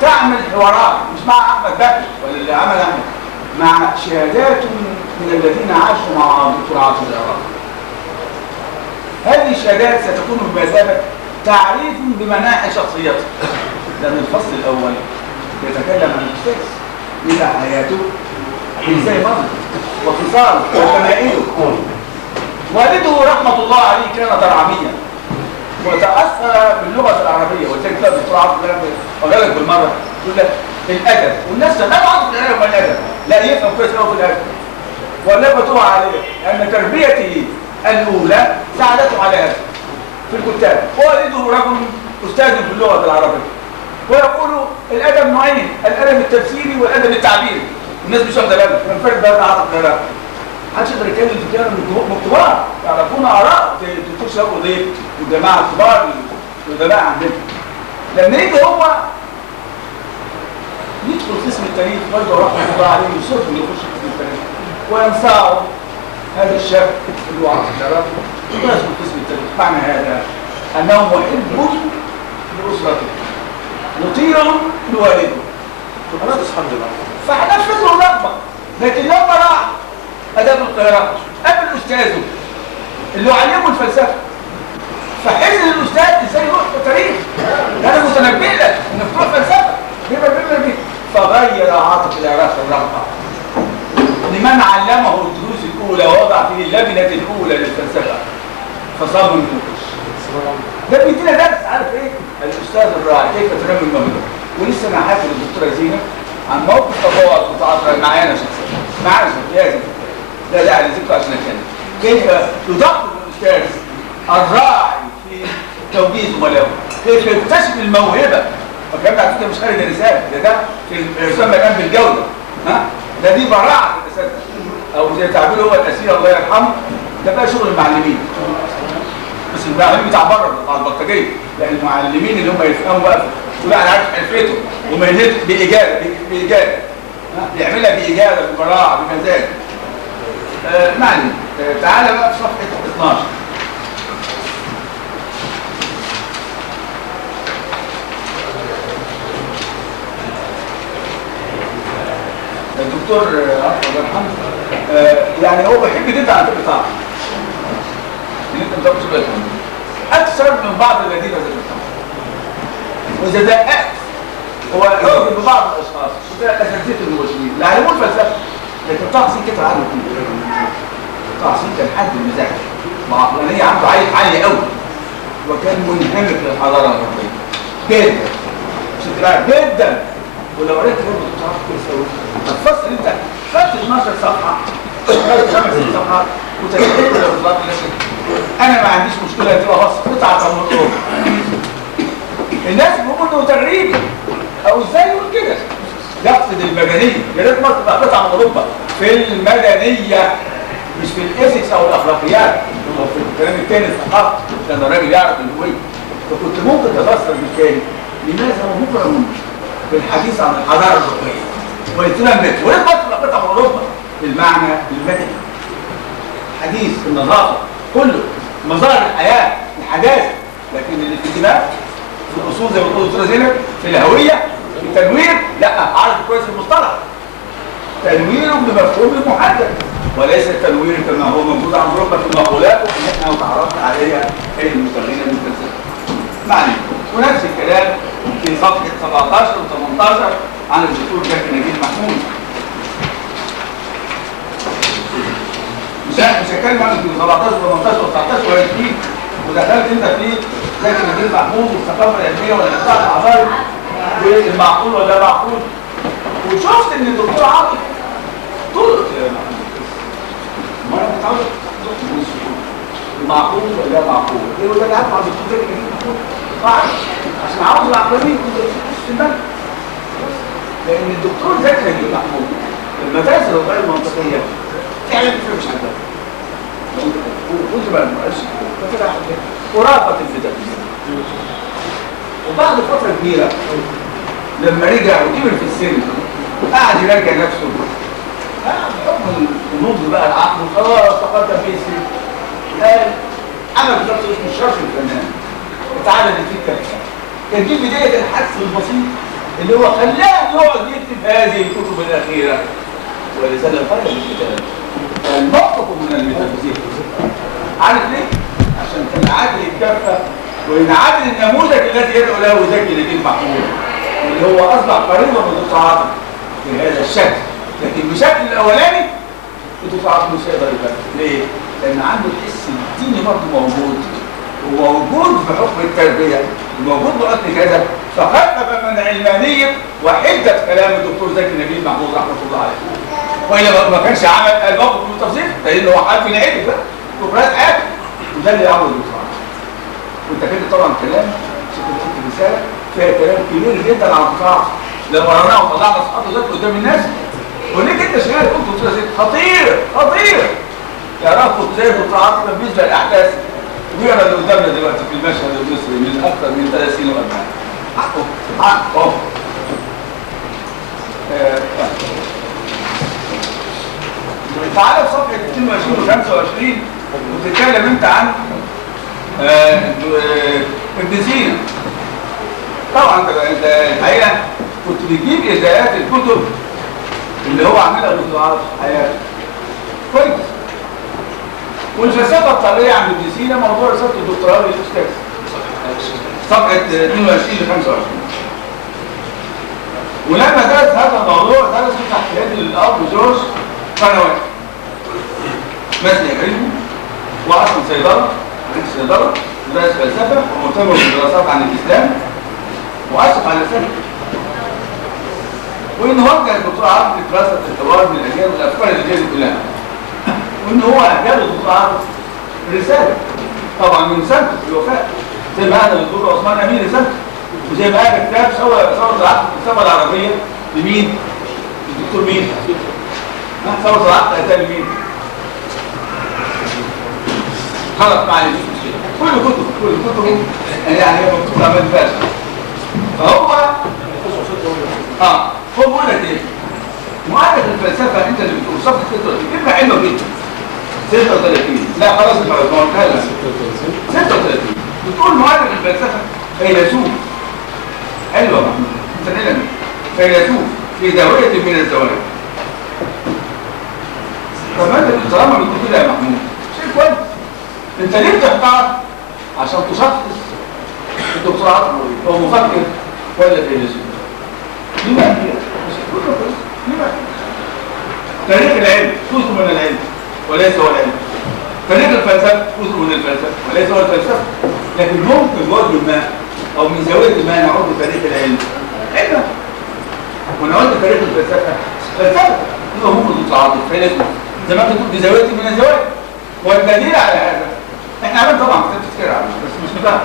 تعمل حوارات مش مع احمد بكر ولا اللي عمل احمد، مع شهادات من الذين عاشوا مع دكتور عاطف العراقي. هذه الشهادات ستكون بمثابه تعريف بمناحي شخصيته، لان الفصل الاول يتكلم عن الاستاذ الى حياته ازاي مرض وخصاله وشمائله. والده رحمه الله عليه كان درعميا وتاثر باللغه العربيه، ولذلك تلاقي الدكتور عاطف وقالك بالمره يقول لك الادب، والناس ما عاطف الادب ولا الادب، لا يفهم كويس قوي في الادب ولا بتوع عليه، لان تربيته الاولى ساعدته على هذا في الكتاب. والده رجل استاذ في اللغه العربيه، ويقول الادب نوعين، الادب التفسيري والادب التعبيري. الناس مش واخده بالها، الفرق ده عاطف العراقي محدش يقدر يتكلم في كلام من كبار يعرفون اراء زي الدكتور شوقي وضيف والجماعه الكبار والجماعه عندنا. لما يجي هو يدخل قسم التاريخ برضه رحمه الله عليه يصر انه يخش قسم التاريخ وينصاعه هذا الشاب اللي هو عاطف العراقي يدخل قسم التاريخ. معنى هذا انه محب لاسرته مطيع لوالده. خلاص الحمد لله. فنفذه الرغبه، لكن لما راح اداب القاهره قابل استاذه اللي علمه الفلسفه، فحزن الاستاذ ازاي يروح في التاريخ؟ ده انا متنبئ لك ان بتوع فلسفه بيبقى فغير عاطف العراقي الرغبه لمن علمه الدروس الاولى ووضع فيه اللبنه الاولى للفلسفه فصار من يخش. ده بيدينا درس، عارف ايه؟ الاستاذ الراعي كيف تنمي الموهبه. ولسه انا حاكي للدكتوره زينب عن موقف تفاوض متعاطف معانا شخصيا، معانا لازم لا داعي لذكره عشان اتكلم. كيف يضبط الاستاذ الراعي في توجيه زملائه، كيف يكتشف الموهبه. فالكلام ده على فكره مش خارج الرساله، ده في يسمى الان بالجوده. ها؟ ده دي براعه في الاساتذه، او زي تعبيره هو الاسير الله يرحمه، ده بقى شغل المعلمين. بس المعلمين بتاع بره بتاع البلطجيه، يعني المعلمين اللي هم يفهموا بقى كل واحد عارف حرفته ومهنته باجاده يعملها باجاده ببراعه بمزاج. معلم تعالى بقى في صفحه 12. الدكتور عاطف الله يرحمه يعني هو بيحب جدا على فكره طبعا اللي انت بتاخدش بالك منه اكثر من بعض الذين ذكرتهم. واذا دققت هو يمكن ببعض الاشخاص وده اساتذه المباشرين لا يعلمون الفلسفه، لكن طه حسين كتب عنه كتير. طه حسين كان حد المزاج وعقلانيه عنده عاليه قوي، وكان منهمك للحضاره الغربيه جدا جدا. ولو قريت برضه بتعرف كويس قوي هتفصل انت خدت 12 صفحه خدت 5 صفحات وتكتب الافضل. انا ما عنديش مشكله تبقى وصف قطعه من الروح. الناس بيقولوا انه تغريبي او ازاي يقول كده؟ يقصد المدنيه. يا ريت مصر تبقى قطعه من اوروبا في المدنيه مش في الايثكس او الاخلاقيات او في الكلام الثاني الثقافي، لان الراجل يعرف الهويه. فكنت ممكن تفسر بالتالي لماذا هو مكرم بالحديث عن الحضاره الاوروبيه والاهتمام بها. وليه مصر تبقى قطعه من اوروبا بالمعنى المدني؟ حديث النظافه كله مظاهر الحياه الحداثه، لكن الانتماء في الاصول زي ما قلت الدكتوره زينب في الهويه في التنوير لا عارف كويس المصطلح تنوير بمفهوم محدد وليس التنوير كما هو موجود عند اوروبا في المقولات اللي احنا تعرفنا عليها هي المستغلين من الفلسفه. معنى ونفس الكلام في صفحه 17 و18 عن الدكتور زكي نجيب محمود. مش هتكلم عن 17 و18 و19 و20 ودخلت انت في زكي نجيب محمود والثقافه العلميه والاقتصاد الحضاري والمعقول ولا معقول، وشفت ان الدكتور عاطف طرق ما انا بتعرف معقول ولا معقول ايه وده اللي عارف عن الدكتور زكي نجيب محمود عشان عاوز العقلانيه في البلد. لان الدكتور زكي نجيب محمود المدارس الغير منطقيه فعلا مش عندها. قلت بقى ما قالش كده ورافقت الفتن. وبعد فتره كبيره لما رجع وكبر في السن قعد يراجع نفسه بحكم النضج بقى العقل خلاص تقدم فيه السن. قال عمل نفسه اسمه الشرف الفنان اتعلم فيه الكلام. كان دي بدايه الحدث البسيط اللي هو خلاه يقعد يكتب هذه الكتب الاخيره ورساله القلم الكتاب. الموقف من الميتافيزيك عارف ليه؟ عشان كان العدل يتكفى وينعدل النموذج الذي يدعو له زكي نجيب محمود اللي هو اصبح قريبا من التصاعد بهذا الشكل. لكن بشكل الاولاني التصاعد مش هيقدر يبقى. ليه؟ لان عنده الحس الديني برضه موجود وموجود في حكم التربيه وموجود بقتل كذا فخفف من علمانيه وحده كلام الدكتور زكي نجيب محمود رحمه الله عليه. والا ما كانش عمل الموقف من التفصيل لان هو حد في العلم بقى كبرات حاجه وده اللي عمله الدكتور. وانت كده طبعا كلام كنت رساله فيها كلام كبير جدا عن القطاع لو قرأناه وطلعنا صفحاته ذات قدام الناس وليك انت شغال قلت دكتور زيد خطير خطير يعرفوا ازاي القطاعات تنفيذ الاحداث ويقرا اللي قدامنا دلوقتي في المشهد المصري من اكثر من 30 وقبل حقه حقه. تعالى في صفحه 22 و 25 وتتكلم انت عن ابن سينا. طبعا انت الحقيقه كنت بتجيب ازايات الكتب اللي هو عاملها دكتوراه في حياته كويس. والفلسفه الطبيعيه عند ابن سينا موضوع رساله الدكتوراه للاستاذ صفحه 22 ل 25. ولما درس هذا الموضوع درسه تحت يد الاب جورج قنوات مثل علمه واصل صيدله الصيدله ودرس فلسفه ومهتم بالدراسات عن الاسلام واشرف على الفلسفه. وان هو كان الدكتور عارف دراسه الحوار من الاجيال والافكار اللي جايه كلها. وان هو جاب الدكتور عارف رساله طبعا من سنته في الوفاه زي ما قال الدكتور عثمان امين رسالته وزي ما قال كتاب ثوره الثوره العربيه لمين؟ الدكتور مين؟ ثوره العقل قتال مين؟ خلط معلش كل كتب يعني هي مكتوبه عمال فاشل. فهو هو بيقول لك ايه؟ معادله الفلسفه انت اللي بتقول صفحه 36 كلمه حلوه جدا 36 لا خلاص ما قلتها لك 36 بتقول معادله الفلسفه فيلسوف حلوه محمود انت علمي فيلسوف في زاويه من الزوايا. طب انت طالما بتقول كده يا محمود شيء كويس. انت ليه بتحتار عشان تشخص الدكتوراه هو مفكر ولا فيلسوف؟ ليه بقى كده؟ ليه بقى كده؟ تاريخ العلم جزء من العلم وليس هو العلم. تاريخ الفلسفه جزء من الفلسفه وليس هو الفلسفه. لكن ممكن وجه ما او من زاويه ما نعود لتاريخ العلم علما ونعود لتاريخ الفلسفه فلسفه. هو ممكن التعاطف فيلسوف زي ما بتقول بزاويه من الزوايا. والدليل على هذا احنا عملنا طبعا كتاب تذكير عنه بس مش متاح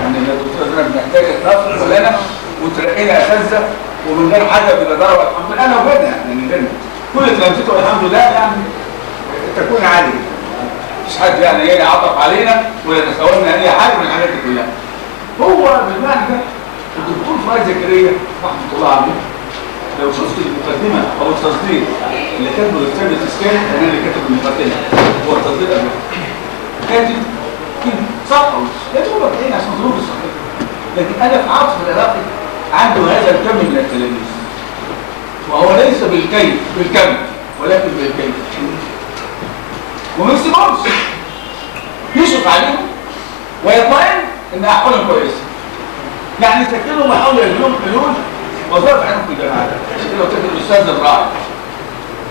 يعني يا دكتور زينب محتاجه تنفذ كلنا وترقينا اساتذه ومن غير حاجه بالاداره والحمد لله انا وغيرنا يعني من غيرنا كل تلامذته والحمد لله يعني تكون عالي مش حد يعني ايه يعطف علينا ولا يتساوى اي حاجه من الحاجات دي كلها. هو بالمعنى ده الدكتور فؤاد زكريا رحمه الله عليه لو شفت المقدمه او التصدير اللي كاتبه الكتاب التسكين انا اللي كاتب المقدمه هو التصدير قبل كاتب صفحه يا ايه عشان ظروف الصحيح. لكن انا في عاطف العراقي عنده هذا الكم من التلاميذ وهو ليس بالكيف بالكم ولكن بالكيف وما يسيبهمش يشرف عليهم ويطمئن ان احوالهم كويسه. يعني يسكنهم ويحاولوا يجيبوا حلول وظائف عنهم في الجامعات عشان كده قلت الاستاذ الراعي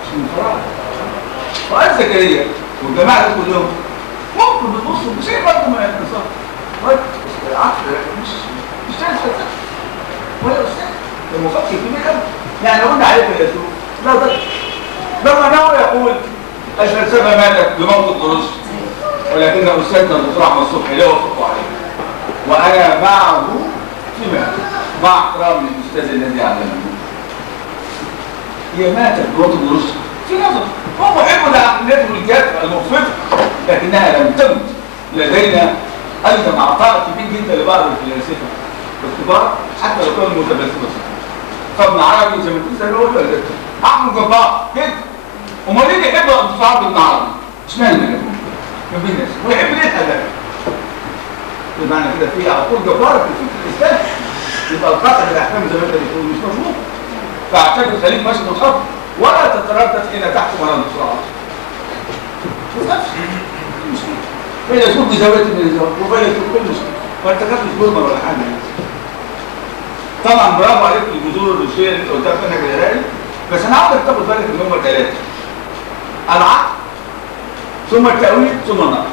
مش من فراغ. فؤاد زكريا والجماعه دول كلهم ممكن بتبصوا بشيء برضه ما ينصح عقل مش تاني فلسفه ولا استاذ ده مفكر كبير قوي. يعني لو قلنا عليه فيلسوف لا ده لما ناوي يقول الفلسفه ماتت بموت القرص ولكن استاذنا الدكتور احمد صبحي لا يوافق عليه وانا معه فيما مع احترام للاستاذ الذي علمني. هي ماتت بوطن روسيا في نظر هم يحبوا عقليتهم الجافه المفرطه لكنها لم تمت. لدينا ايضا عطاء كبير جدا لبعض الفلاسفه باختبار حتى لو كانوا متبسمين. فابن عربي زي ما كنت بقول ولا عقل جبار جدا. امال ليه يحبوا انتصار ابن عربي؟ اشمعنى كده؟ ما بين الناس ويحب ليه الادب؟ بمعنى كده في عقول جباره في الفكر الاسلامي يبقى القطع الاحكام زي ما انت بتقول مش مظبوط. فاعتقد خليك ماشي بالخط ولا تتردد حين تحكم على الانتصارات. ما تخافش مشكله. بين يسوق بزاويه من الزوايا وبين يسوق كل مشكله. وانت خايف مش بولمر ولا حاجه. طبعا برافو عليك الجذور الروسيه اللي انت قلتها في منهج الهلالي، بس انا عاوزك تاخد بالك ان هم ثلاثه: العقل ثم التاويل ثم النقد.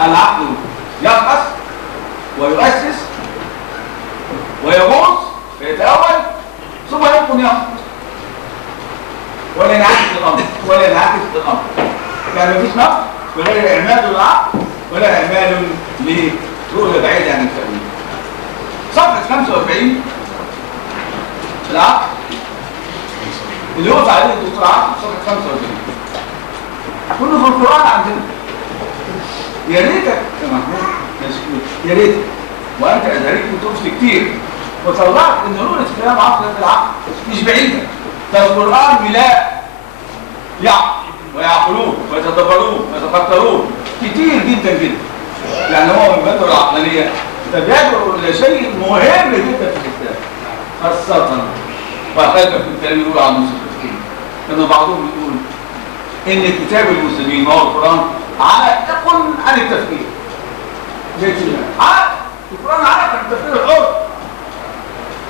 العقل يبحث ويؤسس ويغوص فيتأول ثم يمكن يخطئ ولا ينعكس الامر يعني مفيش نقد ولا اعمال للعقل ولا اعمال لرؤيه بعيده عن التأويل. صفحه 45 العقل اللي يوضع عليه الدكتور عقل صفحه 45 كله في القران عندنا. يا ريتك يا محمود يا ريتك وانت اداريك بتوصل كتير وطلعت ان رؤيه كلام عقل العقل مش بعيده. ده القران ملاء يعقل ويعقلون ويتدبرون ويتفكرون كتير جدا جدا. يعني هو من بدر العقلانيه ده بيدعو الى شيء مهم جدا في الاسلام خاصه وخلف في الكلام يقول عن نص التفكير. كان بعضهم يقول ان كتاب المسلمين وهو القران عائق عن التفكير. زي كده عائق القران عائق عن التفكير الحر.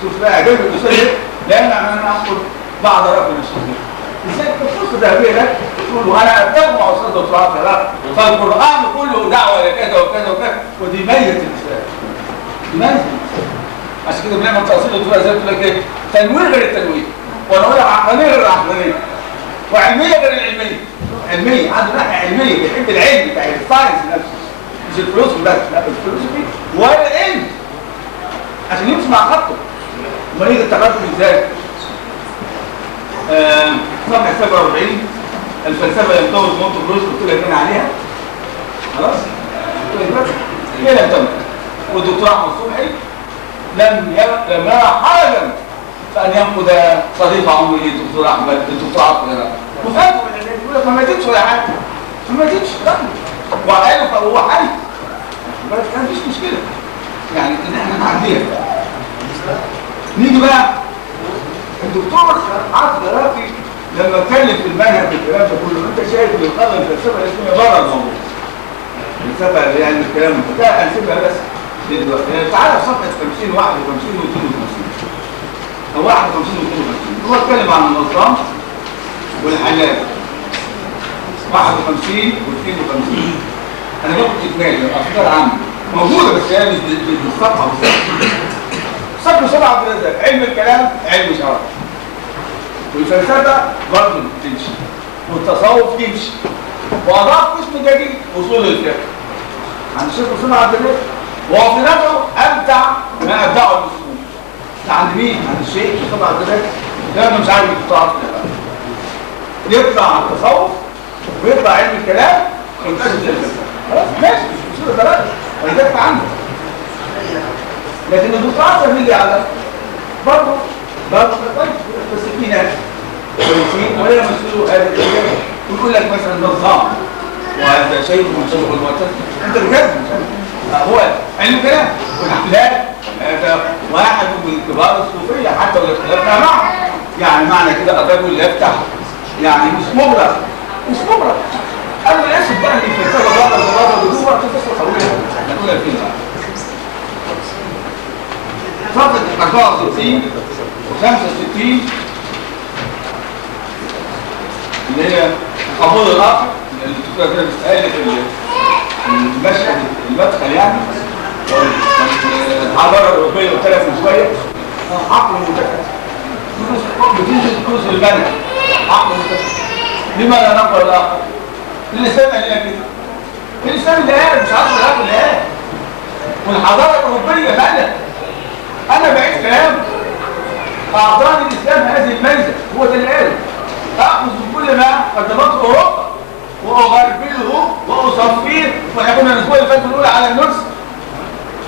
شوف بقى جايب المثال لان انا اخذ بعض رأي من الشيخ ازاي الفرصه الذهبيه لك تقول له انا اتفق مع استاذ دكتور عبد الله فالقران كله دعوه لكذا وكذا وكذا ودي ميت الاسلام. ميت عشان كده بنعمل تاصيل الدكتور زي ما قلت لك ايه؟ تنوير غير التنوير ونقول عقلانيه غير العقلانيه وعلميه غير العلميه. علميه عنده ناحيه علميه بيحب العلم بتاع الساينس نفسه مش الفلسفه بس لا الفلسفه والعلم عشان يمشي مع خطه. امال يجي التقدم ازاي؟ صفحه 47 الفلسفه لم تولد مونت بروس قلت لك هنا عليها خلاص؟ هي لم تولد والدكتور احمد صبحي لم يرى حرجا فان ينقد صديق عمره الدكتور احمد الدكتور عبد الله وفاته من العلم يقول لك ما ماتتش ولا حاجه ما ماتتش وقالوا فهو حي بس ما فيش مشكله يعني ان احنا نعديها. نيجي بقى الدكتور عبد الرافي لما اتكلم في المنهج الكلام ده كله انت شايف ان القضيه الفلسفه الاسلاميه بره الموضوع. الفلسفه يعني الكلام ده هنسيبها بس دلوقتي. تعالى في صفحه 50 51 و 52 او 51 و 52 هو اتكلم عن النظام والحلال 51 و 52. انا باخد اجمالي الافكار عندي موجوده بس هي مش بالصفحه بالظبط. صفحه 7 عبد الرزاق علم الكلام علم شرعي والفلسفه برضه تمشي والتصوف يمشي واضاف قسم جديد اصول الفقه عند الشيخ اسامه عبد الرزاق وهو في نفسه ابدع ما ابدعه المسلمون. ده عند مين؟ عند الشيخ اسامه عبد الرزاق لانه مش عارف يقطع يطلع على التصوف ويطلع علم الكلام وينتشر الفلسفه. خلاص ماشي مش مشكله درجه ويدافع عنه. لكن الدكتور بيجي على برضه بس في ناس كويسين ولا يمثلوا هذا الشيء ويقول لك مثلا نظام وهذا شيء منشور والوطن انت بجد هو علم كلام والاحلال هذا واحد من كبار الصوفيه حتى لو اختلفنا معه يعني معنى كده الرجل يفتح يعني مش مغرق انا اسف بقى ان الفلسفه بره بدون وقت قصه طويله هنقولها فين بقى. صفحه 64 و 65 اللي هي قبول الاخر اللي الدكتوره كده بتسال في المشهد المدخل يعني الحضاره الاوروبيه قلت لك من شويه عقل متكامل بتنزل كروس المنهج عقل متكامل. لما لا نقبل الاخر؟ الاسلام قال لنا كده. الاسلام اللي قال مش عارف الاخر اللي قال والحضاره الاوروبيه فعلا انا بعيد كلام اعطاني الاسلام هذه الميزه، هو ده اللي قاله. اخذ من كل ما قدمته اوروبا واغربله واصفيه، واحنا كنا الاسبوع اللي فات بنقول على النص،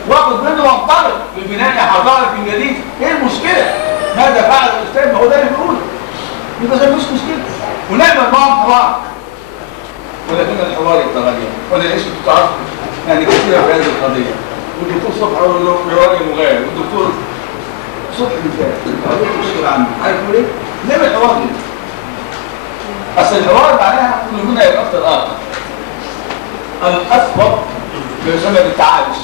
واخذ منه وانطلق لبناء حضاره جديده. ايه المشكله؟ ماذا فعل الاستاذ؟ ما هو ده اللي بيقوله. يبقى ده مش مشكله، ونعمل معهم حوار. ولكن الحوار يتغير، ولا العيش بتعرف يعني كثيرا في هذه القضيه. والدكتور صبحي يقول له راجل مغاير، والدكتور صبحي مثال هقول لك شغل عنه، عارف ليه؟ نعمل حوار ليه؟ اصل الحوار معناها كل منا يتاثر الاخر. الاسبق يسمى بالتعايش.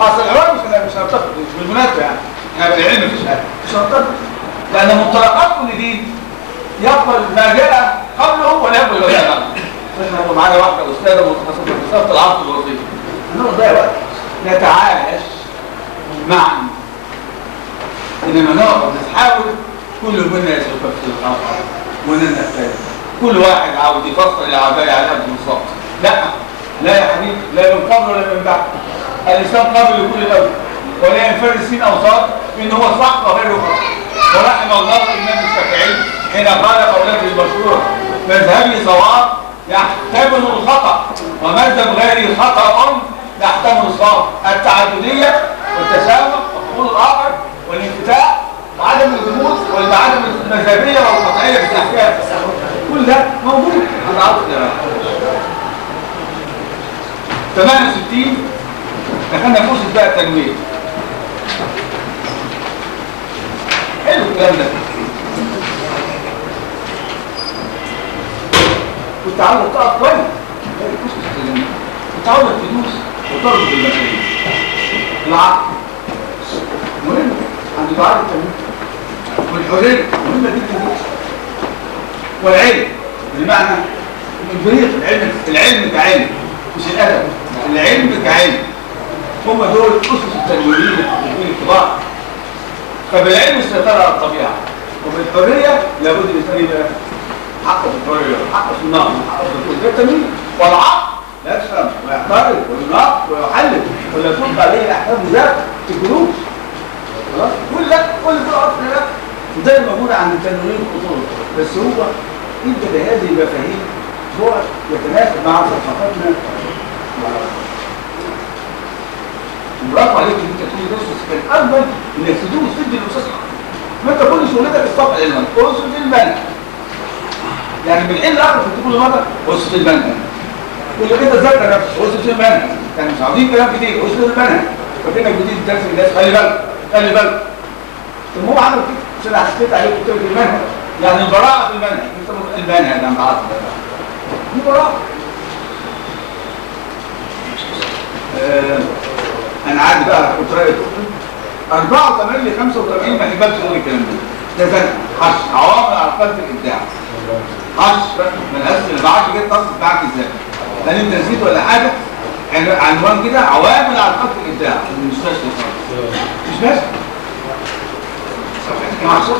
اصل الحوار مش هنتفق، مش بالمناسبه يعني، احنا بالعلم مش هنتفق، لان منطلقات كل دين يقبل ما جاء قبله ولا يقبل ما جاء بعده. احنا معانا واحده استاذه متخصصه في صفه العقد الوظيفي. هنقعد ضيع وقت نتعايش معا، انما نقعد نحاول كل منا يسلك في الاخر وننفذ. كل واحد عاوز يفصل العباية على قد بالظبط. لا يا حبيبي، لا من قبل ولا من بعد. الاسلام قابل لكل الاول، ولا ينفرد سين اوساط ان هو صح وغيره خطا. ورحم الله الامام الشافعي حين قال قولته المشهوره: مذهبي صواب يحتمل الخطا، ومذهب غيري خطا يحتمل الصواب. التعدديه والتسامح وقبول الاخر والانفتاح وعدم الجمود وعدم المذهبيه والقطعيه في الاحكام، كل ده موجود عند عرض الجماعه. 68 دخلنا في قصه بقى التنوير. حلو الكلام ده. كنت عاوز تقف كويس، كنت عاوز تدوس وتربط المسائل. العقل مهم عند دعاء التنوير، والحريه مهمه جدا، والعلم بمعنى البريق. العلم كعلم مش الادب، العلم كعلم. هم دول اسس التنويرين في الكبار. فبالعلم السيطره على الطبيعه، وبالحريه لابد الانسان يبقى حقه في الحريه، حقه في النقد، حقه في الكل. ده التنوير. والعقل لا يفهم ويعترض ويناقش ويحلل ولا تلقى عليه احكام ذات في الجلوس. خلاص؟ كل ده اصل ده وده موجود عند التنوير الاصول، بس هو انت بهذه المفاهيم هو يتناسب مع ثقافتنا. برافو عليك ان انت تقول ده، بس كان افضل انك تدوس تدي الاستاذ حق. ما انت كل شغلتك الصفحه علما، اسس المنهج. يعني من حين لاخر في كل مره اسس المنهج. كل كده تذكر نفسك اسس المنهج، يعني مش عاوزين كلام كتير، اسس المنهج. فكانك بتدي درس للناس خلي بالك خلي بالك. طب هو عمل كده عشان حسيت عليه قلت لك المنهج، يعني البراءه في المنهج. انت المنهج ده معاصر دي براءه. انا عادي بقى كنت رايي 84 ل 85 ما حبيتش اقول الكلام ده. ده زنقه حش عوامل على قلب الابداع. حش من الاسم اللي بعت كده تصل معاك ازاي؟ لان انت نسيت ولا حاجه؟ عنوان كده عوامل على قلب الابداع. مش ماشي خالص، مش ماشي.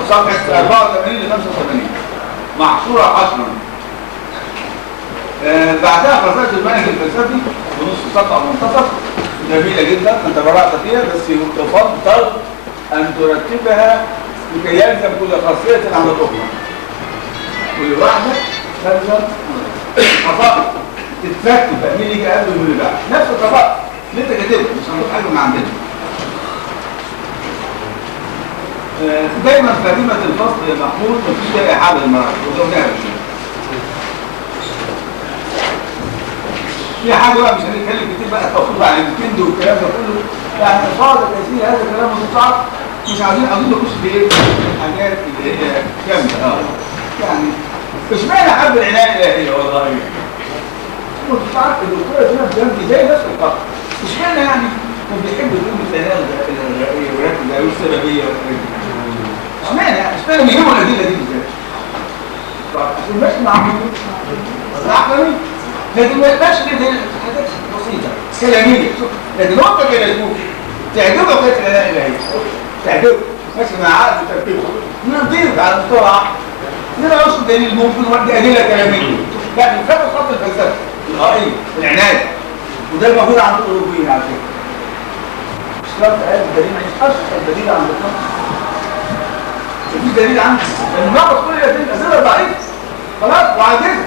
صفحه 84 ل 85 محصوره حصرا. بعدها فرزات المنهج الفلسفي بنص سطح منتصف جميلة جدا، انت برأت فيها، بس يفضل ان ترتبها لكي يلزم كل خاصية على الأخرى. كل واحدة تلزم خصائص تترتب بقى مين يجي قبل ومين اللي بعد. نفس الخصائص اللي انت كاتبها، مش هنروح حاجة من عندنا. دايما كلمة الفصل يا محمود مفيش فيها إحالة المراحل، وده نعرف في حاجه بقى مش هنتكلم كتير بقى التوصيل عن الكند والكلام ده كله، يعني صادق كثير هذا الكلام مستعار. مش عايزين نخش في ايه؟ الحاجات اللي هي جامده. يعني اشمعنى حب العنايه الالهيه والله؟ انت تعرف الدكتوره زينب جنبي زي نفس القصه. اشمعنى يعني كان بيحب يقول العنايه الغائيه ويركز السببيه والحاجات دي؟ اشمعنى بيجيبوا الادله دي ازاي؟ عشان ماشي مع العقلاني. لكن ما يبقاش كده حاجات بسيطه كلاميه. لكن هو كده يشوف تعجبك كده العنايه الالهيه، تعجبك ماشي مع عقل وترتيبه، نضيف على مستوى العقل. هنا يقصد دليل ممكن ودي ادله كلاميه، لكن فهم الخط الفلسفي الغائيه العنايه، وده الموجود عند الاوروبيين على فكره. اشتراط قال الدليل مش اشهر دليل عند الخط مفيش دليل عنه لان ناقض كل هذه الاسئله ضعيفه خلاص وعاجزه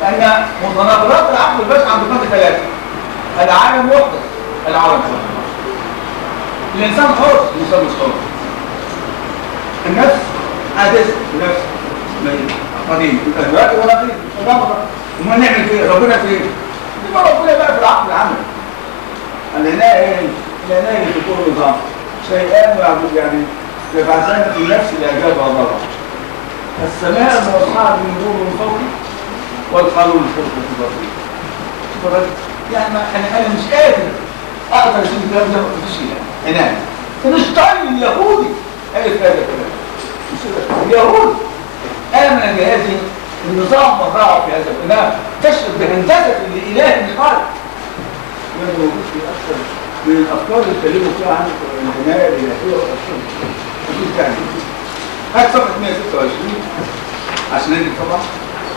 لان متناقضات العقل البشري عند قاعده ثلاثه العالم وحده العالم وحده الانسان حر الانسان مش حر النفس عاجزه النفس ميت قديم دلوقتي ولا قديم وما نعمل فيه ربنا فيه يبقى ربنا بقى في العقل العملي العنايه العنايه في كل نظام شيئان يعني يبعثان في نفس الاعجاب والرضا السماء موسعه بالنور من فوقي والقانون الفوق في بطني يعني انا مش قادر اقدر اشوف الكلام ده مفيش كده عنايه اينشتاين اليهودي قال هذا الكلام اليهود آمن بهذه النظام والرعب في هذا البناء تشعر بهندسة لإله خالق من موجود في أكثر من الأفكار اللي اتكلموا فيها عن البناء الإلهية والأفكار مفيش يعني هات صفحة 126 عشان نجي طبعا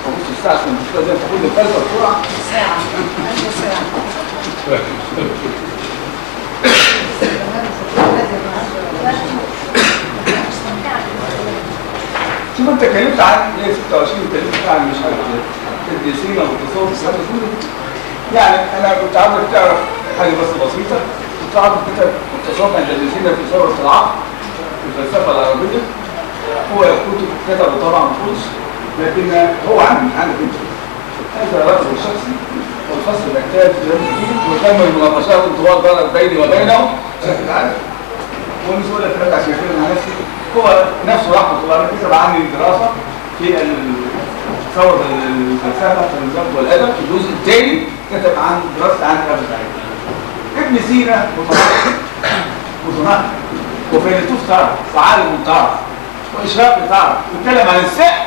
فبص الساعة عشان المشكلة زي ما تقول الفلسفة بسرعة ساعة شوف انت اتكلمت عن 126 اتكلمت عن مش عارف الديسينا والتصوف والكلام ده كله يعني انا كنت عاوزك تعرف حاجه بس بسيطه كنت عاوز كتاب التصوف عند الديسينا في ثوره العقل في الفلسفه العربيه هو كتب كتبه طبعا خلص لكن هو عندي انت هذا رجل شخصي والفصل محتاج وكمل مناقشات انطوال ضرب بيني وبينه بشكل عام ونقول لك رجع عشان يفهم مع نفسي هو نفسه رحمه الله عليه كتب عني دراسه في ثوره الفلسفه في النظام والادب في الجزء الثاني كتب عن دراسه عن ابو سعيد ابن سينا متناقض وفيلسوف تعرف وعالم تعرف واشراقي تعرف بيتكلم عن السحر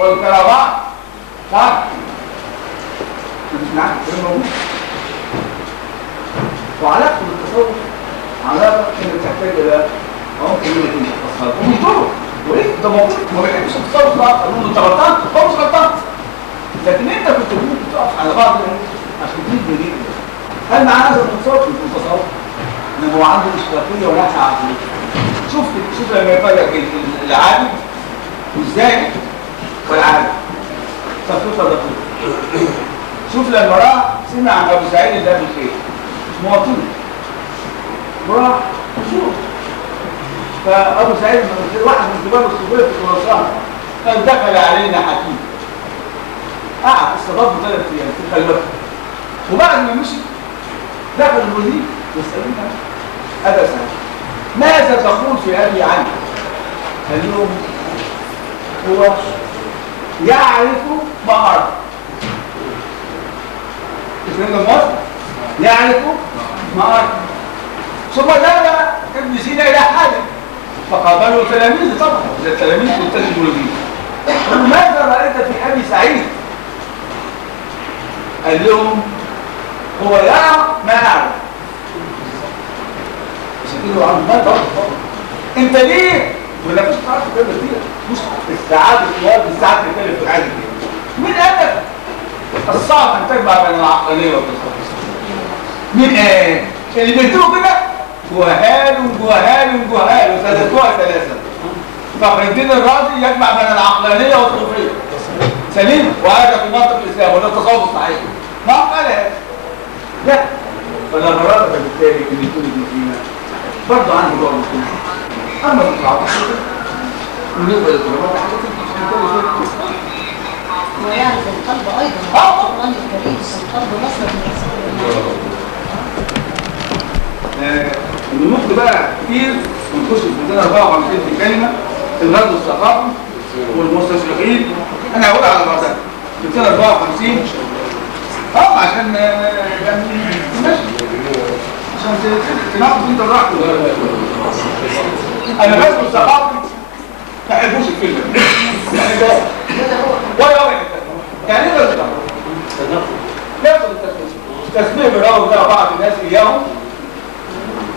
والكرامات تعرف نعم وعلاقته بالتصوف علاقه كانت تحتاج الى عمق من التصوف ومش طرق وليه ده موجود ما بيحبش التصوف ده قالوا انت غلطان هو مش غلطان لكن انت كنت ممكن تقف على بعض عشان تجيب جديد هل معناه هذا التصوف في التصوف ان هو عنده اشتراكيه وناحيه عقليه شوف لما يفرق العادي والزاهد والعادي تفرقه دقيقه شوف لما راح سمع عن ابو سعيد اللي قبل خير مواطن وراح يشوف فابو سعيد واحد من كبار الصوفيه في خراسان قال دخل علينا حكيم قعد استضافه 3 ايام في خلوته وبعد ما مشي دخل الوزير يسالنا ابا سعيد ماذا تقول في ابي عنه؟ قال لهم هو يعرف ما ارى يعرف ما أرى ثم ذهب ابن سينا إلى حاله فقابله تلاميذ طبعا زي التلاميذ والتلاميذ قالوا ماذا رأيت في أبي سعيد؟ قال لهم هو يرى ما أعرف يسألوا عنه ما تعرف أنت ليه؟ ولا مش تعرف كده كتير مش الساعات الطوال بالساعات بتتكلم في العادي من أدب الصعب ان تجمع بين العقلانيه والتصوف من اللي بيكتبوا كده جهال وثلاثوها ثلاثه فخر الدين الرازي يجمع بين العقلانيه والصوفيه سليم وهذا في منطق الاسلام وده التصوف الصحيح ما قال هذا لا فلا غرابه بالتالي ان يكون ابن سينا برضه عنده دور مسلم اما في العقل بالنسبه للطلبات ويعرف القلب ايضا القرآن الكريم القلب مصدر من النقطة بقى كتير ونخش في 254 في كلمة الغزو الثقافي والمستشرقين انا هقول على بعضها 254 عشان ماشي عشان تناقض انت براحتك انا الغزو الثقافي ما احبوش الكلمة يعني ده ولا يعني ايه غزو ياخد التسمية بالراوي ده بعض الناس اياهم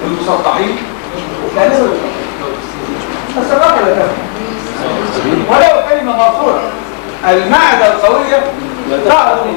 المسطحين يعني ايه بس الراجل ده ولو كلمة مرفوعة المعدة القوية تعرض